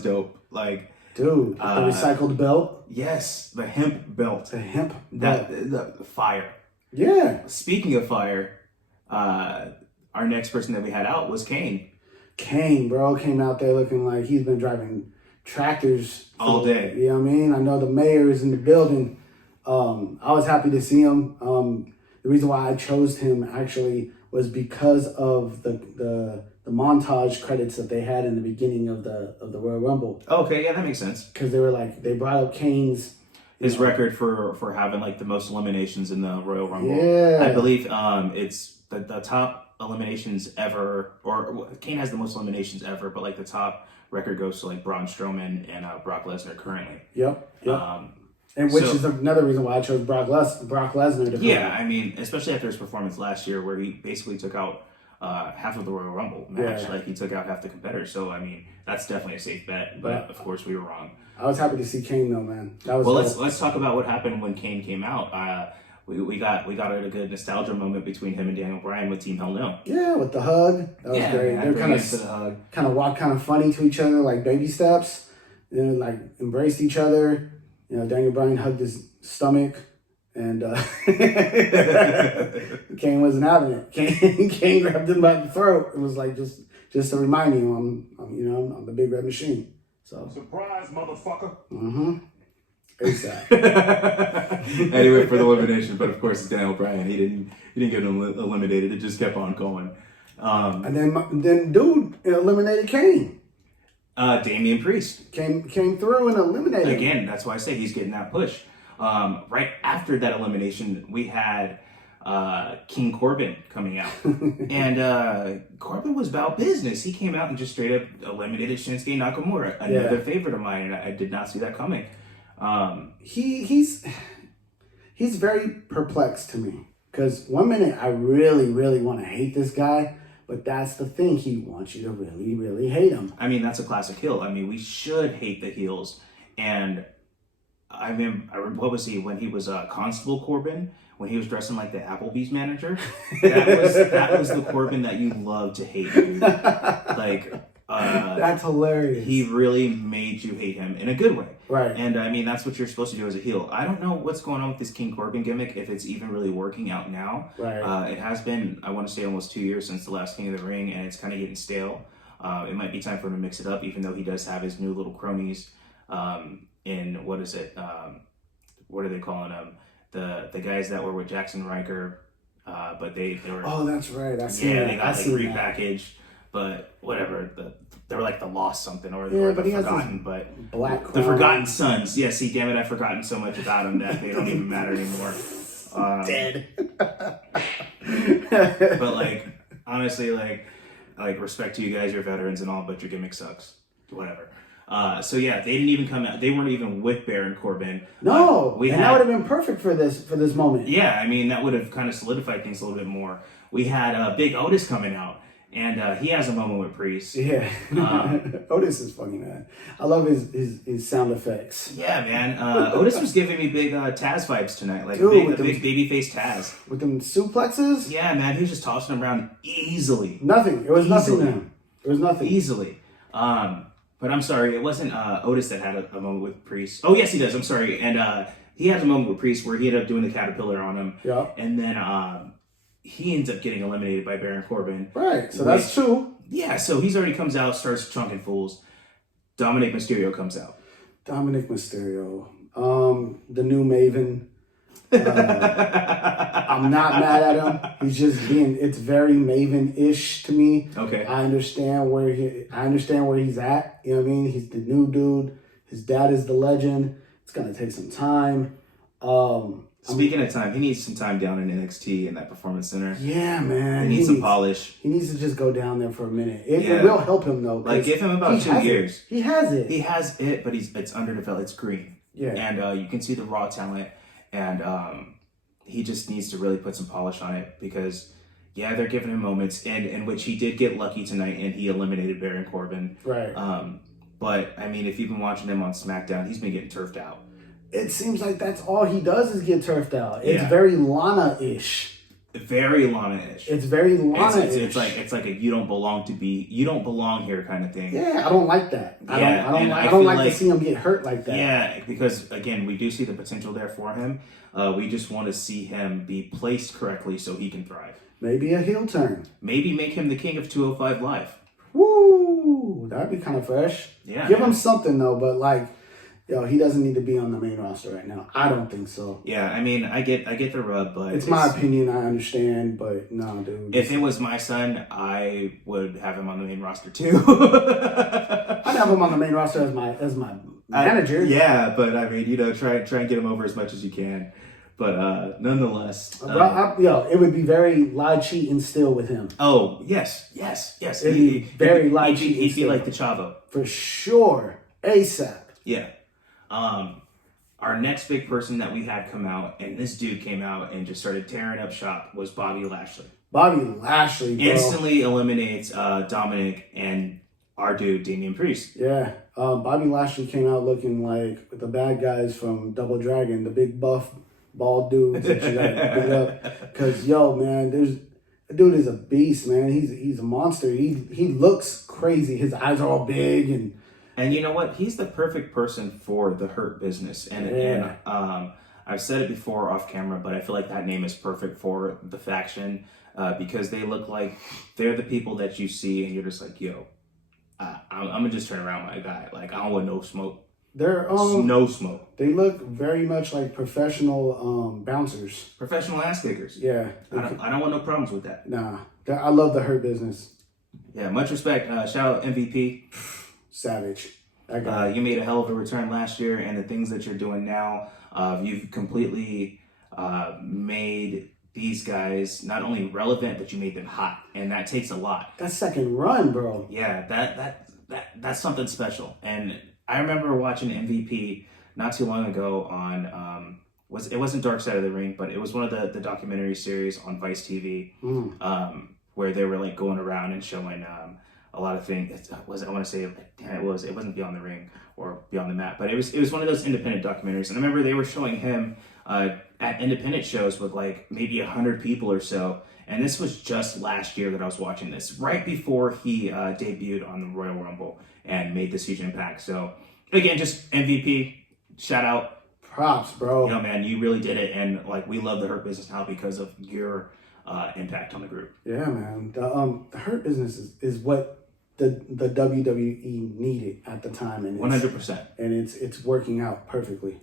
dope. Like, dude, the recycled belt. Yes, the hemp belt. The hemp belt. The fire. Yeah. Speaking of fire, our next person that we had out was Kane. Kane, bro, came out there looking like he's been driving tractors all day. You know what I mean? I know the mayor is in the building. I was happy to see him. The reason why I chose him actually was because of the montage credits that they had in the beginning of the Royal Rumble. Okay, yeah, that makes sense. Because they brought up Kane's record for having like the most eliminations in the Royal Rumble. Yeah, I believe it's the top eliminations ever, or Kane has the most eliminations ever, but like the top record goes to like Braun Strowman and Brock Lesnar currently. Yep. And which is another reason why I chose Brock Lesnar to come. Yeah, I mean, especially after his performance last year where he basically took out half of the Royal Rumble match. Yeah. Like he took out half the competitors. So I mean, that's definitely a safe bet. But of course, we were wrong. I was happy to see Kane though, man. That was Well, dope. let's talk about what happened when Kane came out. We got a good nostalgia moment between him and Daniel Bryan with Team Hell No. Yeah, with the hug. That was great. Man, They're bring it to the hug. kind of walk kind of funny to each other, like baby steps. And like embraced each other. You know, Daniel Bryan hugged his stomach, and Kane wasn't having it. Kane grabbed him by the throat. It was like just to remind you, I'm the big red machine. So Surprise, motherfucker. ASAP. And he went for the elimination, but of course it's Daniel Bryan. He didn't get eliminated. It just kept on going. And then dude eliminated Kane. Damian Priest Came through and eliminated him. again. That's why I say he's getting that push. Right after that elimination, we had King Corbin coming out, and Corbin was about business. He came out and just straight up eliminated Shinsuke Nakamura, another favorite of mine, and I did not see that coming. He's very perplexed to me because one minute I really want to hate this guy, but that's the thing, he wants you to really hate him. I mean, that's a classic heel. I mean, we should hate the heels. And I mean, what was he when he was Constable Corbin? When he was dressing like the Applebee's manager, that was the Corbin that you love to hate, dude. Like, That's hilarious. he really made you hate him in a good way. Right. And I mean, that's what you're supposed to do as a heel. I don't know what's going on with this King Corbin gimmick, if it's even really working out now. Right. It has been, I want to say, almost 2 years since the last King of the Ring, and it's kind of getting stale. It might be time for him to mix it up, even though he does have his new little cronies in, what is it? What are they calling them? The guys that were with Jackson Riker, but they were... Oh, that's right. I see that. they got like repackaged, but whatever. They were like the Lost something, or the but he has Forgotten, but Black the Crown. Forgotten Sons. Yeah, see, damn it, I've forgotten so much about them that they don't even matter anymore. Dead. But like, honestly, like respect to you guys, you're veterans and all, but your gimmick sucks. Whatever. So yeah, they didn't even come out. They weren't even with Baron Corbin. No, that would have been perfect for this moment. Yeah, I mean, that would have kind of solidified things a little bit more. We had Big Otis coming out, and he has a moment with Priest. Yeah. Otis is funny, man. I love his sound effects. Yeah, man. Otis was giving me big Taz vibes tonight, like Dude, big babyface Taz. With them suplexes? Yeah, man, he was just tossing them around easily. Nothing. It was nothing Easily. to him. It was nothing. Easily. But I'm sorry, it wasn't Otis that had a moment with Priest. Oh, yes, he does. I'm sorry. And he has a moment with Priest where he ended up doing the caterpillar on him. Yeah. And then he ends up getting eliminated by Baron Corbin. Right. So that's true. Yeah, so he's already comes out, starts chunking fools. Dominic Mysterio comes out. Dominic Mysterio. The new Maven. I'm not mad at him. He's just it's very Maven-ish to me. Okay. I understand where he's at. You know what I mean? He's the new dude. His dad is the legend. It's gonna take some time. Speaking of time, he needs some time down in NXT in that Performance Center. Yeah, man. He needs some polish. He needs to just go down there for a minute. It will help him though. Like, give him about 2 years. He has it. He has it, but it's underdeveloped. It's green. Yeah. And you can see the raw talent. And he just needs to really put some polish on it because, yeah, they're giving him moments in which he did get lucky tonight and he eliminated Baron Corbin. Right. But, I mean, if you've been watching him on Smackdown, he's been getting turfed out. It seems like that's all he does is get turfed out. It's Yeah. very Lana-ish. Very Lana-ish. It's very Lana-ish. It's like a you don't belong here kind of thing. Yeah, I don't like that. Yeah, I don't like to see him get hurt like that. Yeah, because again, we do see the potential there for him. We just want to see him be placed correctly so he can thrive. Maybe a heel turn. Maybe make him the king of 205 Live. Woo! That'd be kind of fresh. Yeah. Give him something though, but like, he doesn't need to be on the main roster right now. I don't think so. Yeah, I mean, I get the rub, but it's my opinion. I understand, but no, dude. If it was my son, I would have him on the main roster too. I'd have him on the main roster as my manager. Yeah, but I mean, try and get him over as much as you can. But nonetheless, it would be very lie, cheat, and steal with him. Oh yes. It'd be very lie, cheat, and He'd be steal. like the Chavo For sure, ASAP. Yeah. Our next big person that we had come out, and this dude came out and just started tearing up shop, was Bobby Lashley. Bobby Lashley, bro. Instantly eliminates Dominic and our dude, Damian Priest. Yeah. Bobby Lashley came out looking like the bad guys from Double Dragon, the big buff, bald dudes that you gotta beat up. Because, yo, man, the dude is a beast, man. He's a monster. He looks crazy. His eyes are all big And you know what? He's the perfect person for the Hurt Business. And I've said it before off camera, but I feel like that name is perfect for the faction because they look like they're the people that you see and you're just like, yo, I'm going to just turn around my guy. Like, I don't want no smoke. they're No smoke. they look very much like professional bouncers. Professional ass kickers. Yeah. I don't want no problems with that. Nah. I love the Hurt Business. Yeah, much respect. Shout out MVP. Savage. That guy. You made a hell of a return last year, and the things that you're doing now, you've completely made these guys not only relevant, but you made them hot, and that takes a lot. That second run, bro. Yeah, that's something special. And I remember watching MVP not too long ago on it wasn't Dark Side of the Ring, but it was one of the documentary series on Vice TV where they were like going around and showing a lot of things. I want to say it wasn't Beyond the Ring or Beyond the Mat, but it was one of those independent documentaries. And I remember they were showing him at independent shows with like maybe 100 people or so. And this was just last year that I was watching this, right before he debuted on the Royal Rumble and made this huge impact. So again, just MVP, shout out. Props, bro. You know, man, you really did it. And like, we love the Hurt Business now because of your impact on the group. Yeah, man. The Hurt Business is what the WWE needed at the time, and 100%. And it's working out perfectly.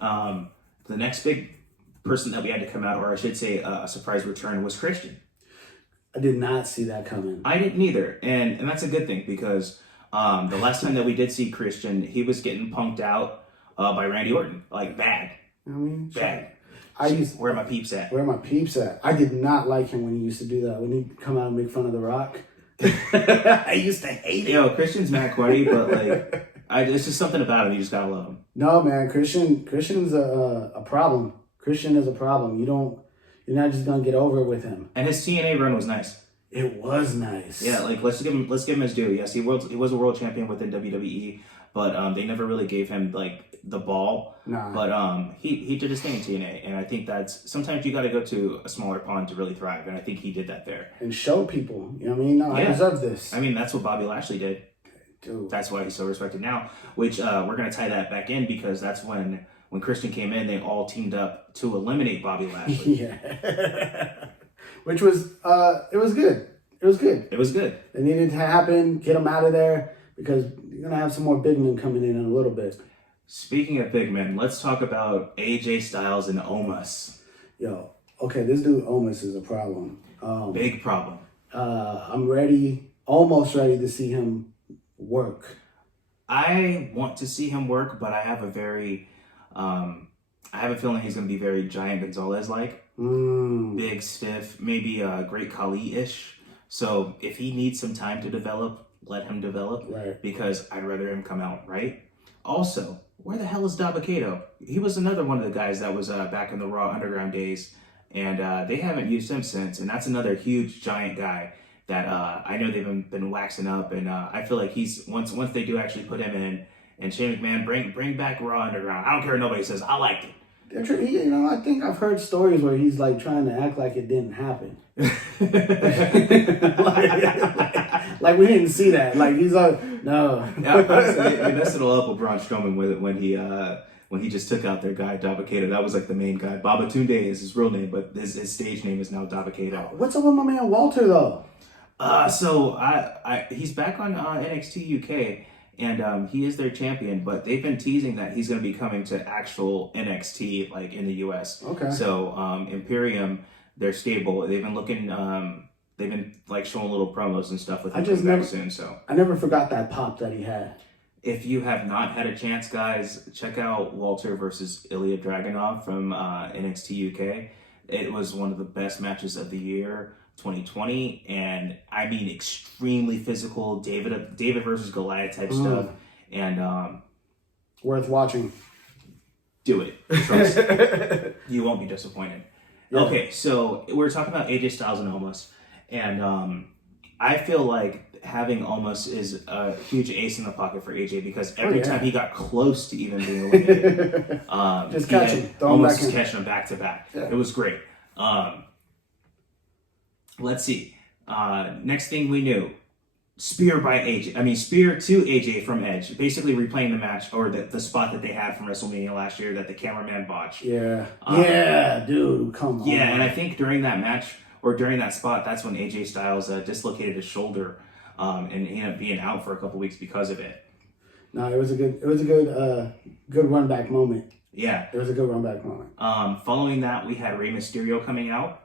The next big person that we had to come out, or I should say a surprise return, was Christian. I did not see that coming. I didn't either. And that's a good thing because the last time that we did see Christian, he was getting punked out by Randy Orton. Like, bad. I mean, bad. Where my peeps at? Where my peeps at? I did not like him when he used to do that. When he'd come out and make fun of The Rock. I used to hate it. Yo, Christian's mad corny, but like, it's just something about him. You just gotta love him. No, man, Christian's a problem. Christian is a problem. You're not just gonna get over it with him. And his TNA run was nice. It was nice. Yeah, like let's give him his due. Yes, he was a world champion within WWE, but they never really gave him like the ball. Nah. But he did his thing in TNA, and I think that's sometimes you got to go to a smaller pond to really thrive, and I think he did that there. And show people, you know what I mean? No, I deserve this. I mean, that's what Bobby Lashley did. Dude. That's why he's so respected now. Which we're gonna tie that back in because that's when Christian came in, they all teamed up to eliminate Bobby Lashley. Yeah. Which was it was good. It was good. It was good. It needed to happen. Get him out of there because you're gonna have some more big men coming in a little bit. Speaking of big men, let's talk about AJ Styles and Omos. Yo, okay, this dude Omos is a problem. Big problem. I'm almost ready to see him work. I want to see him work, but I have a feeling he's going to be very Giant Gonzalez-like. Big, stiff, maybe Great Khali-ish. So if he needs some time to develop, let him develop. Right. Because I'd rather him come out, right? Also, where the hell is Dabba-Kato? He was another one of the guys that was back in the Raw Underground days, and they haven't used him since. And that's another huge, giant guy that I know they've been waxing up, and I feel like he's once they do actually put him in, and Shane McMahon bring back Raw Underground. I don't care what nobody says. I liked it. You know, I think I've heard stories where he's like trying to act like it didn't happen. like we didn't see that. Like he's like, no. Yeah, they messed it all up with Braun Strowman with it when he just took out their guy Dabba-Kato. That was like the main guy. Babatunde is his real name, but his stage name is now Dabba-Kato. What's up with my man Walter though? So he's back on NXT UK. And he is their champion, but they've been teasing that he's going to be coming to actual NXT, like in the US. Okay. So Imperium, their stable, they've been looking, they've been like showing little promos and stuff with him coming back soon. So I never forgot that pop that he had. If you have not had a chance, guys, check out Walter versus Ilya Dragunov from NXT UK. It was one of the best matches of the year. 2020, and I mean extremely physical David versus Goliath type stuff, and worth watching. Do it. Trust. You won't be disappointed. Yeah. Okay, so we're talking about AJ Styles and Omos, and I feel like having Omos is a huge ace in the pocket for AJ because every time he got close to even being eliminated, just catch him, throw him Omos back was in. catching him back to back. Yeah. It was great. Let's see. Next thing we knew, spear to AJ from Edge, basically replaying the match or the spot that they had from WrestleMania last year that the cameraman botched. Yeah, dude, come on. Yeah, and I think during that match or during that spot, that's when AJ Styles dislocated his shoulder, and he ended up being out for a couple weeks because of it. No, it was a good run back moment. Yeah, It was a good run back moment. following that, we had Rey Mysterio coming out,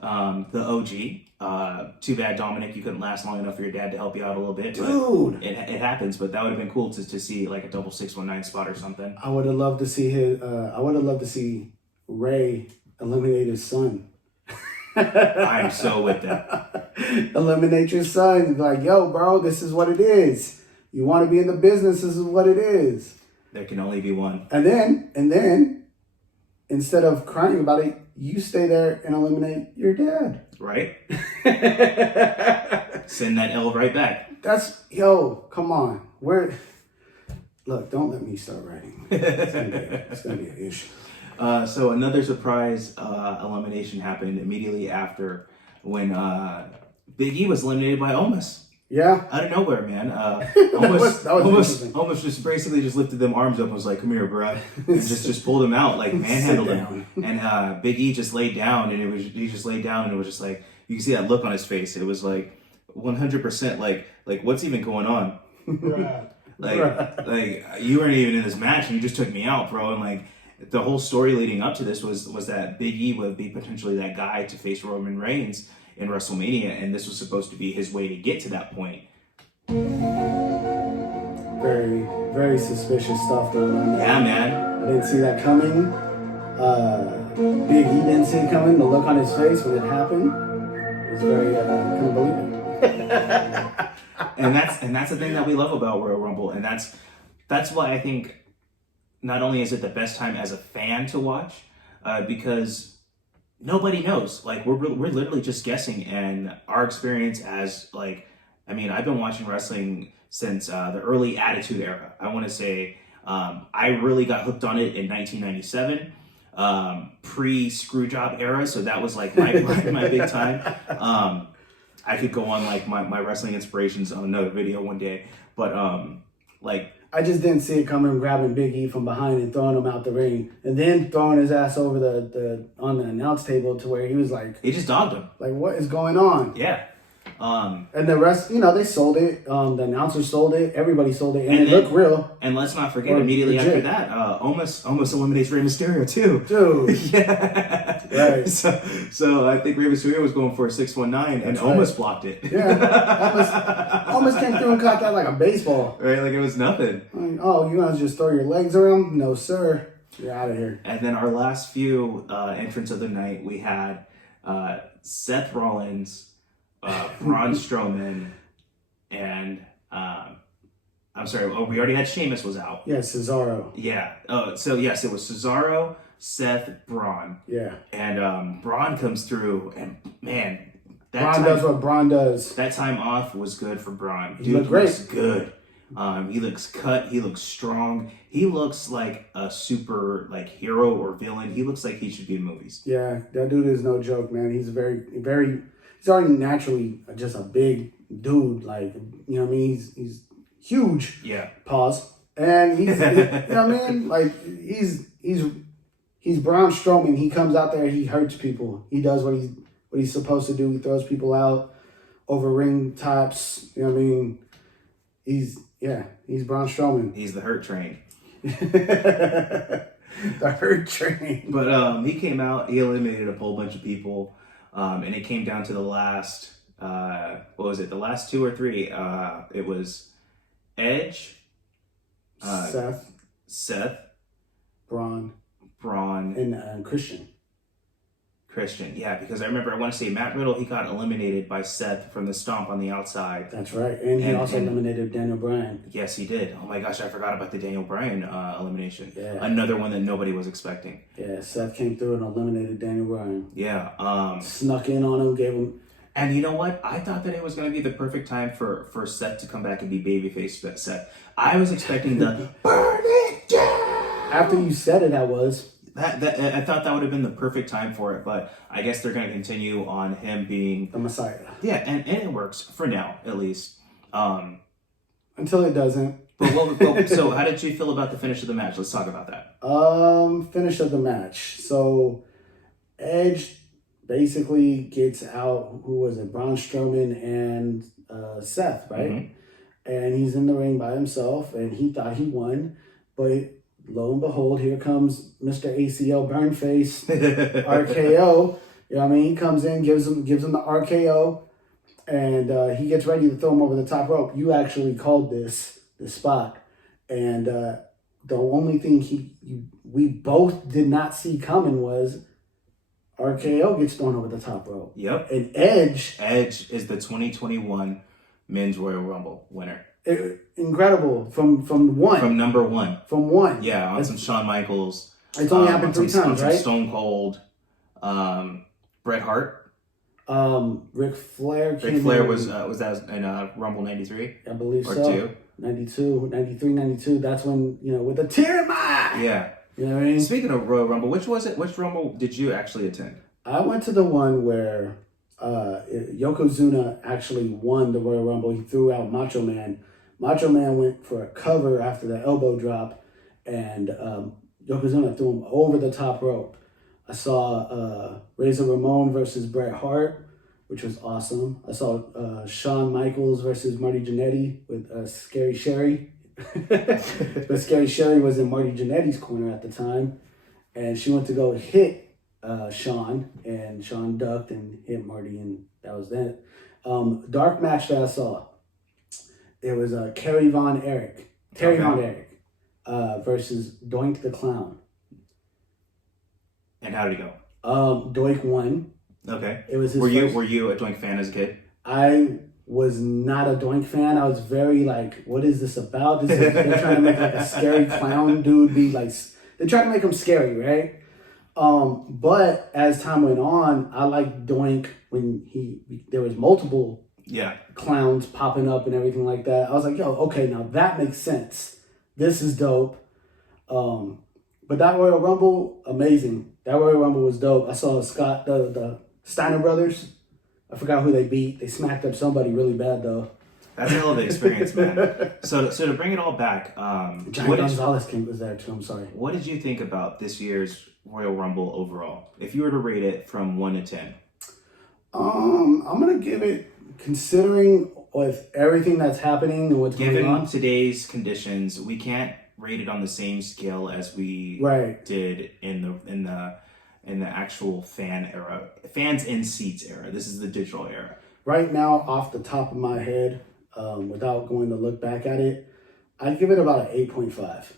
the OG. Too bad, Dominic, you couldn't last long enough for your dad to help you out a little bit. Dude, It happens, but that would have been cool to see like a double 619 spot or something. I would have loved to see Ray eliminate his son. I'm so with that. Eliminate your son. Like, yo, bro, this is what it is. You want to be in the business, this is what it is. There can only be one. And then, instead of crying about it, you stay there and eliminate your dad. Right? Send that L right back. Come on. Look, don't let me start writing. It's gonna be an issue. So another surprise elimination happened immediately after when Big E was eliminated by Omos. Yeah. Out of nowhere, man. That was interesting. Almost just basically just lifted them arms up and was like, "Come here, bro," and just pulled him out, like manhandled him. And Big E just laid down, and he just laid down, and it was just like you can see that look on his face. It was like 100% like what's even going on? Like you weren't even in this match, and you just took me out, bro. And like the whole story leading up to this was that Big E would be potentially that guy to face Roman Reigns in WrestleMania, and this was supposed to be his way to get to that point. Very, very suspicious stuff going on there. Yeah, man. I didn't see that coming. Big E didn't see it coming. The look on his face when it happened was very, couldn't believe it. And that's the thing that we love about Royal Rumble, and that's why I think not only is it the best time as a fan to watch, because nobody knows. Like we're literally just guessing, and our experience as I've been watching wrestling since the early Attitude Era. I want to say I really got hooked on it in 1997, pre Screwjob era. So that was like my big time. I could go on like my wrestling inspirations on another video one day, but I just didn't see it coming, grabbing Big E from behind and throwing him out the ring, and then throwing his ass over on the announce table to where he was like, he just dogged him. like, what is going on? Yeah. And the rest, they sold it. The announcers sold it. Everybody sold it, and it looked real. And let's not forget, Or immediately legit. after that, Omos eliminates Rey Mysterio too. Dude. Yeah. Right. So I think Rey Mysterio was going for a 619, and That's right. Omos blocked it. Yeah. Almost came through and caught that like a baseball. Right, like it was nothing. Like, oh, you want to just throw your legs around? No, sir. You're out of here. And then our last few entrants of the night, we had Seth Rollins, Braun Strowman, and we already had Sheamus was out. Yeah, Cesaro. Yeah. So yes, it was Cesaro, Seth, Braun. Yeah. And Braun comes through, and man, Braun does what Braun does. That time off was good for Braun. He looked great. Looks good. He looks cut. He looks strong. He looks like a super hero or villain. He looks like he should be in movies. Yeah, that dude is no joke, man. He's he's already naturally just a big dude. Like, you know what I mean? He's huge. Yeah. Pause. And he's, you know what I mean? Like, he's Braun Strowman. He comes out there, he hurts people. He does what he's supposed to do. He throws people out over ring tops. You know what I mean? He's Braun Strowman. He's the hurt train. The hurt train. But he came out, he eliminated a whole bunch of people, and it came down to the last, what was it, the last two or three? It was Edge, Seth, Braun, Braun, and Christian. Christian, yeah, because I remember, I want to say Matt Riddle, he got eliminated by Seth from the stomp on the outside. That's right. And he also eliminated Daniel Bryan. Yes, he did. Oh my gosh, I forgot about the Daniel Bryan elimination. Yeah. Another one that nobody was expecting. Yeah, Seth came through and eliminated Daniel Bryan. Yeah. Snuck in on him, gave him... And you know what? I thought that it was going to be the perfect time for Seth to come back and be babyface Seth. I was expecting the burn it down. After you said it, I was... I thought that would have been the perfect time for it, but I guess they're going to continue on him being the Messiah. Yeah, and it works for now, at least. Until it doesn't. But so how did you feel about the finish of the match? Let's talk about that. Finish of the match. So Edge basically gets out, who was it? Braun Strowman and Seth, right? Mm-hmm. And he's in the ring by himself, and he thought he won, but lo and behold, here comes Mr. ACL Burnface RKO. You know what I mean? He comes in, gives him the RKO, and he gets ready to throw him over the top rope. You actually called this spot, and the only thing we both did not see coming was RKO gets thrown over the top rope. Yep. And Edge is the 2021 Men's Royal Rumble winner. Incredible from number one. From one. Yeah, on some Shawn Michaels. It's only happened 3 times, right? Stone Cold, Bret Hart. Ric Flair. Ric Flair was that in Rumble 93? I believe or so. 2? 92, 93, 92. That's when, with a tear in my eye. Yeah. You know what I mean? Speaking of Royal Rumble, which was it? Which Rumble did you actually attend? I went to the one where Yokozuna actually won the Royal Rumble. He threw out Macho Man. Macho Man went for a cover after the elbow drop, and Yokozuna threw him over the top rope. I saw Razor Ramon versus Bret Hart, which was awesome. I saw Shawn Michaels versus Marty Jannetty with Scary Sherry. But Scary Sherry was in Marty Jannetty's corner at the time, and she went to go hit Shawn, and Shawn ducked and hit Marty, and that was that. Dark match that I saw. It was Terry Von Erich versus Doink the Clown. And how did it go? Doink won. Okay. It was his Were you a Doink fan as a kid? I was not a Doink fan. I was very like, what is this about? They're trying to make like a scary clown dude be like, they're trying to make him scary, right? But as time went on, I liked Doink when there was multiple clowns popping up and everything like that. I was like, yo, okay, now that makes sense. This is dope. But that Royal Rumble, amazing. That Royal Rumble was dope. I saw the Steiner brothers. I forgot who they beat. They smacked up somebody really bad though. That's a hell of an experience, man. So to bring it all back, Giant Gonzalez was there too. I'm sorry. What did you think about this year's Royal Rumble overall? If you were to rate it from 1 to 10. I'm gonna give it, considering with everything that's happening and what's going on. Given today's conditions, we can't rate it on the same scale as we did in the actual fan era, fans in seats era. This is the digital era. Right now, off the top of my head, without going to look back at it, I'd give it about an 8.5.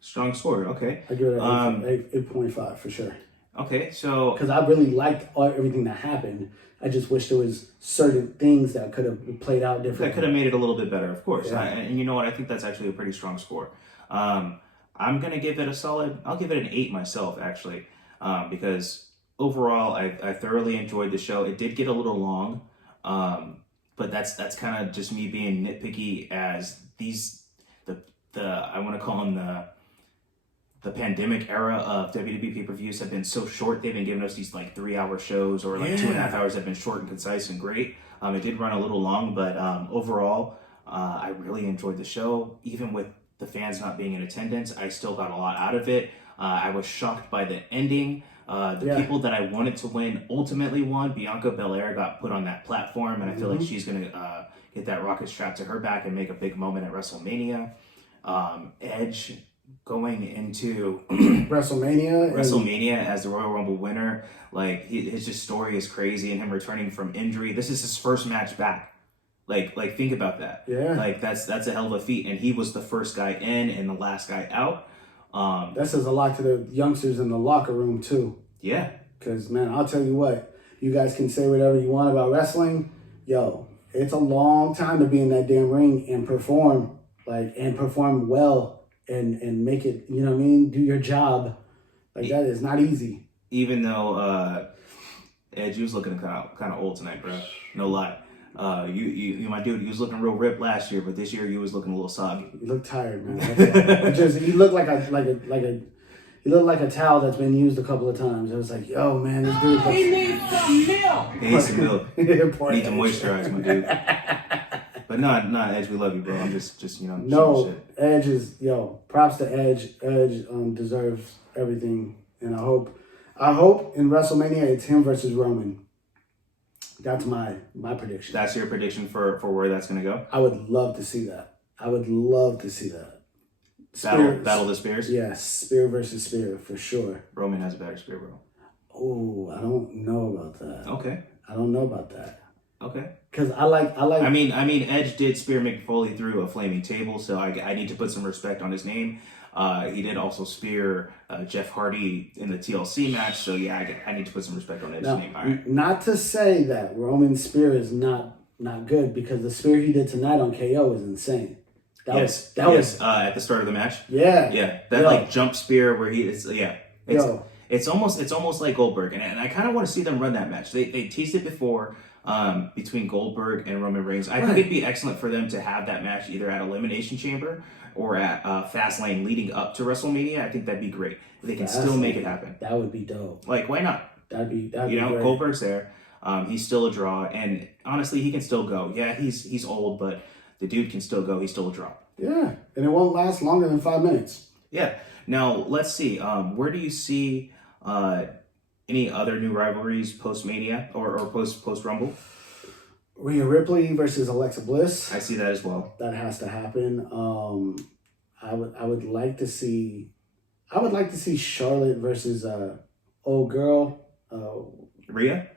Strong score, okay. I give it an 8.5 for sure. Okay, so because I really liked everything that happened. I just wish there was certain things that could have played out differently. That could have made it a little bit better, of course. Yeah. And you know what? I think that's actually a pretty strong score. I'm gonna give it I'll give it an 8 myself, actually, because overall I thoroughly enjoyed the show. It did get a little long, but that's kind of just me being nitpicky, as I want to call them the pandemic era of WWE pay-per-views have been so short. They've been giving us these like 3-hour shows, or like 2.5 hours have been short and concise and great. It did run a little long, but overall, I really enjoyed the show. Even with the fans not being in attendance, I still got a lot out of it. I was shocked by the ending. People that I wanted to win ultimately won. Bianca Belair got put on that platform, and I feel like she's going to get that rocket strapped to her back and make a big moment at WrestleMania. Edge going into WrestleMania as the Royal Rumble winner, like his just story is crazy, and him returning from injury. This is his first match back. Like think about that. Yeah. Like that's a hell of a feat, and he was the first guy in and the last guy out. That says a lot to the youngsters in the locker room too. Yeah. Because, man, I'll tell you what, you guys can say whatever you want about wrestling. Yo, it's a long time to be in that damn ring and perform, and perform well and make it, you know what I mean? Do your job. Like, that is not easy. Even though Edge, you was looking kind of old tonight, bro. No lie. You my dude. You was looking real ripped last year, but this year you was looking a little soggy. You look tired, man. You look like you look like a towel that's been used a couple of times. I was like, yo, man, this dude. He needs some milk. He needs some milk. Poor Need to Edge. moisturize, my dude. But no, Edge, we love you, bro. I'm just No, shit. Edge is, props to Edge. Edge deserves everything, and I hope in WrestleMania it's him versus Roman. That's my prediction. That's your prediction for where that's gonna go? I would love to see that. Battle of the Spears? Yes, spear versus spear for sure. Roman has a better spear, bro. Oh, I don't know about that. Okay. I don't know about that. Okay. Because I like. I mean, Edge did spear Mick Foley through a flaming table, so I need to put some respect on his name. He did also spear Jeff Hardy in the TLC match, so yeah, I need to put some respect on Edge's name. All right. Not to say that Roman's spear is not good, because the spear he did tonight on KO is insane. That was at the start of the match. Yeah. That jump spear where it's almost like Goldberg, and I kind of want to see them run that match. They teased it before between Goldberg and Roman Reigns. I think it'd be excellent for them to have that match either at Elimination Chamber or at Fastlane leading up to WrestleMania. I think that'd be great. They can still make it happen. That would be dope. Like, why not? That'd be great. Goldberg's there. He's still a draw, and honestly, he can still go. Yeah, he's old, but the dude can still go. He's still a draw. Yeah, and it won't last longer than 5 minutes. Yeah. Now, let's see. Where do you see any other new rivalries post-Mania or post-Rumble? Rhea Ripley versus Alexa Bliss. I see that as well. That has to happen. I would like to see Charlotte versus old girl. Rhea?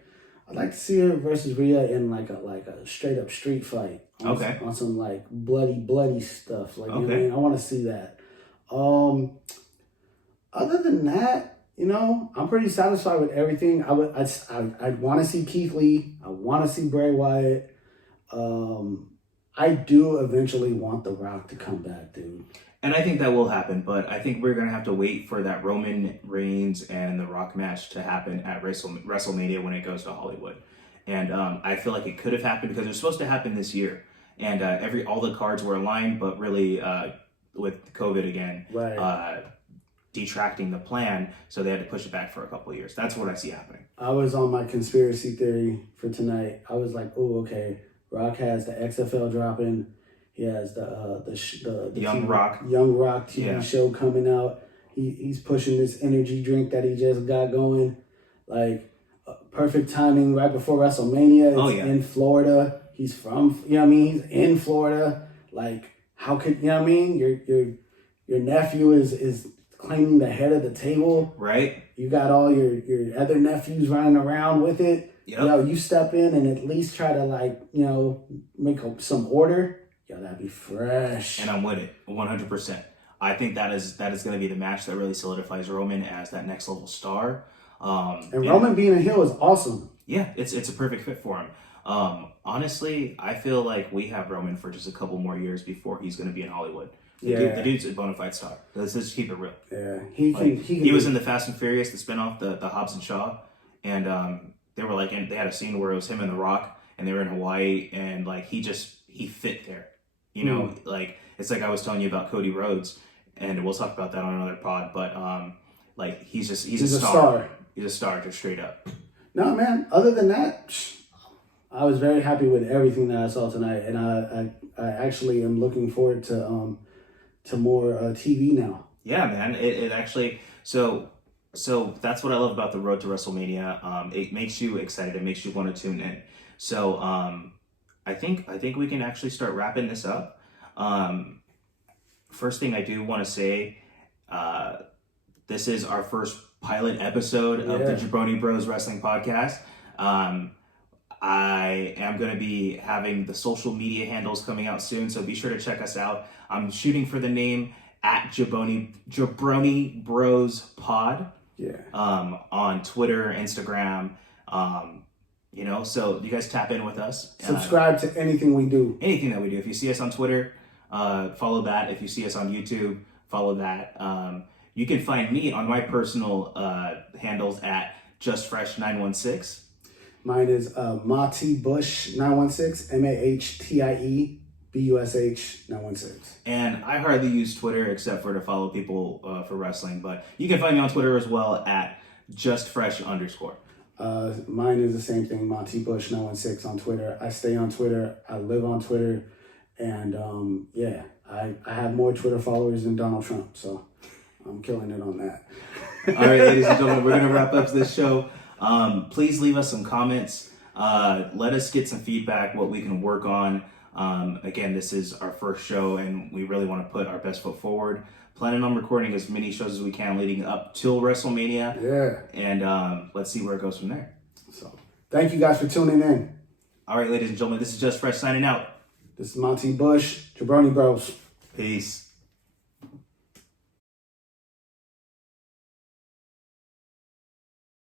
I'd like to see her versus Rhea in like a straight up street fight. On some like bloody stuff. Like, you know what I mean? I want to see that. Other than that, I'm pretty satisfied with everything. I'd want to see Keith Lee. I want to see Bray Wyatt. I do eventually want The Rock to come back, dude. And I think that will happen, but I think we're going to have to wait for that Roman Reigns and The Rock match to happen at WrestleMania when it goes to Hollywood. And I feel like it could have happened because it was supposed to happen this year. And all the cards were aligned, but really with COVID again, detracting the plan, so they had to push it back for a couple of years. That's what I see happening. I was on my conspiracy theory for tonight. I was like, oh, okay, Rock has the XFL dropping. He has the Young Rock TV show coming out. He's pushing this energy drink that he just got going. Like, perfect timing right before WrestleMania. It's in Florida. He's from, he's in Florida. Like, how could, your nephew is claiming the head of the table. Right. You got all your other nephews running around with it. Yep. You step in and at least try to make some order. That'd be fresh. And I'm with it, 100%. I think that is going to be the match that really solidifies Roman as that next level star. And Roman being a heel is awesome. Yeah, it's a perfect fit for him. Honestly, I feel like we have Roman for just a couple more years before he's going to be in Hollywood. The dude's a bona fide star. Let's just keep it real. Yeah, he was in the Fast and Furious, the spinoff, the Hobbs and Shaw, and they were they had a scene where it was him and The Rock, and they were in Hawaii, and he fit there. It's like I was telling you about Cody Rhodes, and we'll talk about that on another pod. But he's a star. He's a star, just straight up. No, man. Other than that, I was very happy with everything that I saw tonight, and I actually am looking forward to more TV now. Yeah, man. It actually so that's what I love about the road to WrestleMania. It makes you excited. It makes you want to tune in. So I think we can actually start wrapping this up. First thing I do want to say, this is our first pilot episode of the Jabroni Bros Wrestling Podcast. I am going to be having the social media handles coming out soon, so be sure to check us out. I'm shooting for the name at Jabroni Bros Pod on Twitter, Instagram. So you guys tap in with us. Subscribe to anything we do. Anything that we do. If you see us on Twitter, follow that. If you see us on YouTube, follow that. You can find me on my personal handles at JustFresh916. Mine is Mati Bush 916, MAHTIE BUSH 916. And I hardly use Twitter except for to follow people for wrestling, but you can find me on Twitter as well at JustFresh_. Mine is the same thing, Monty Bush 916 on Twitter. I stay on Twitter. I live on Twitter. And I have more Twitter followers than Donald Trump. So I'm killing it on that. All right, ladies and gentlemen, we're going to wrap up this show. Please leave us some comments. Let us get some feedback, what we can work on. Again, this is our first show and we really want to put our best foot forward. Planning on recording as many shows as we can leading up till WrestleMania. Yeah. And let's see where it goes from there. So thank you guys for tuning in. All right, ladies and gentlemen, this is Just Fresh signing out. This is Monty Bush, Jabroni Bros. Peace.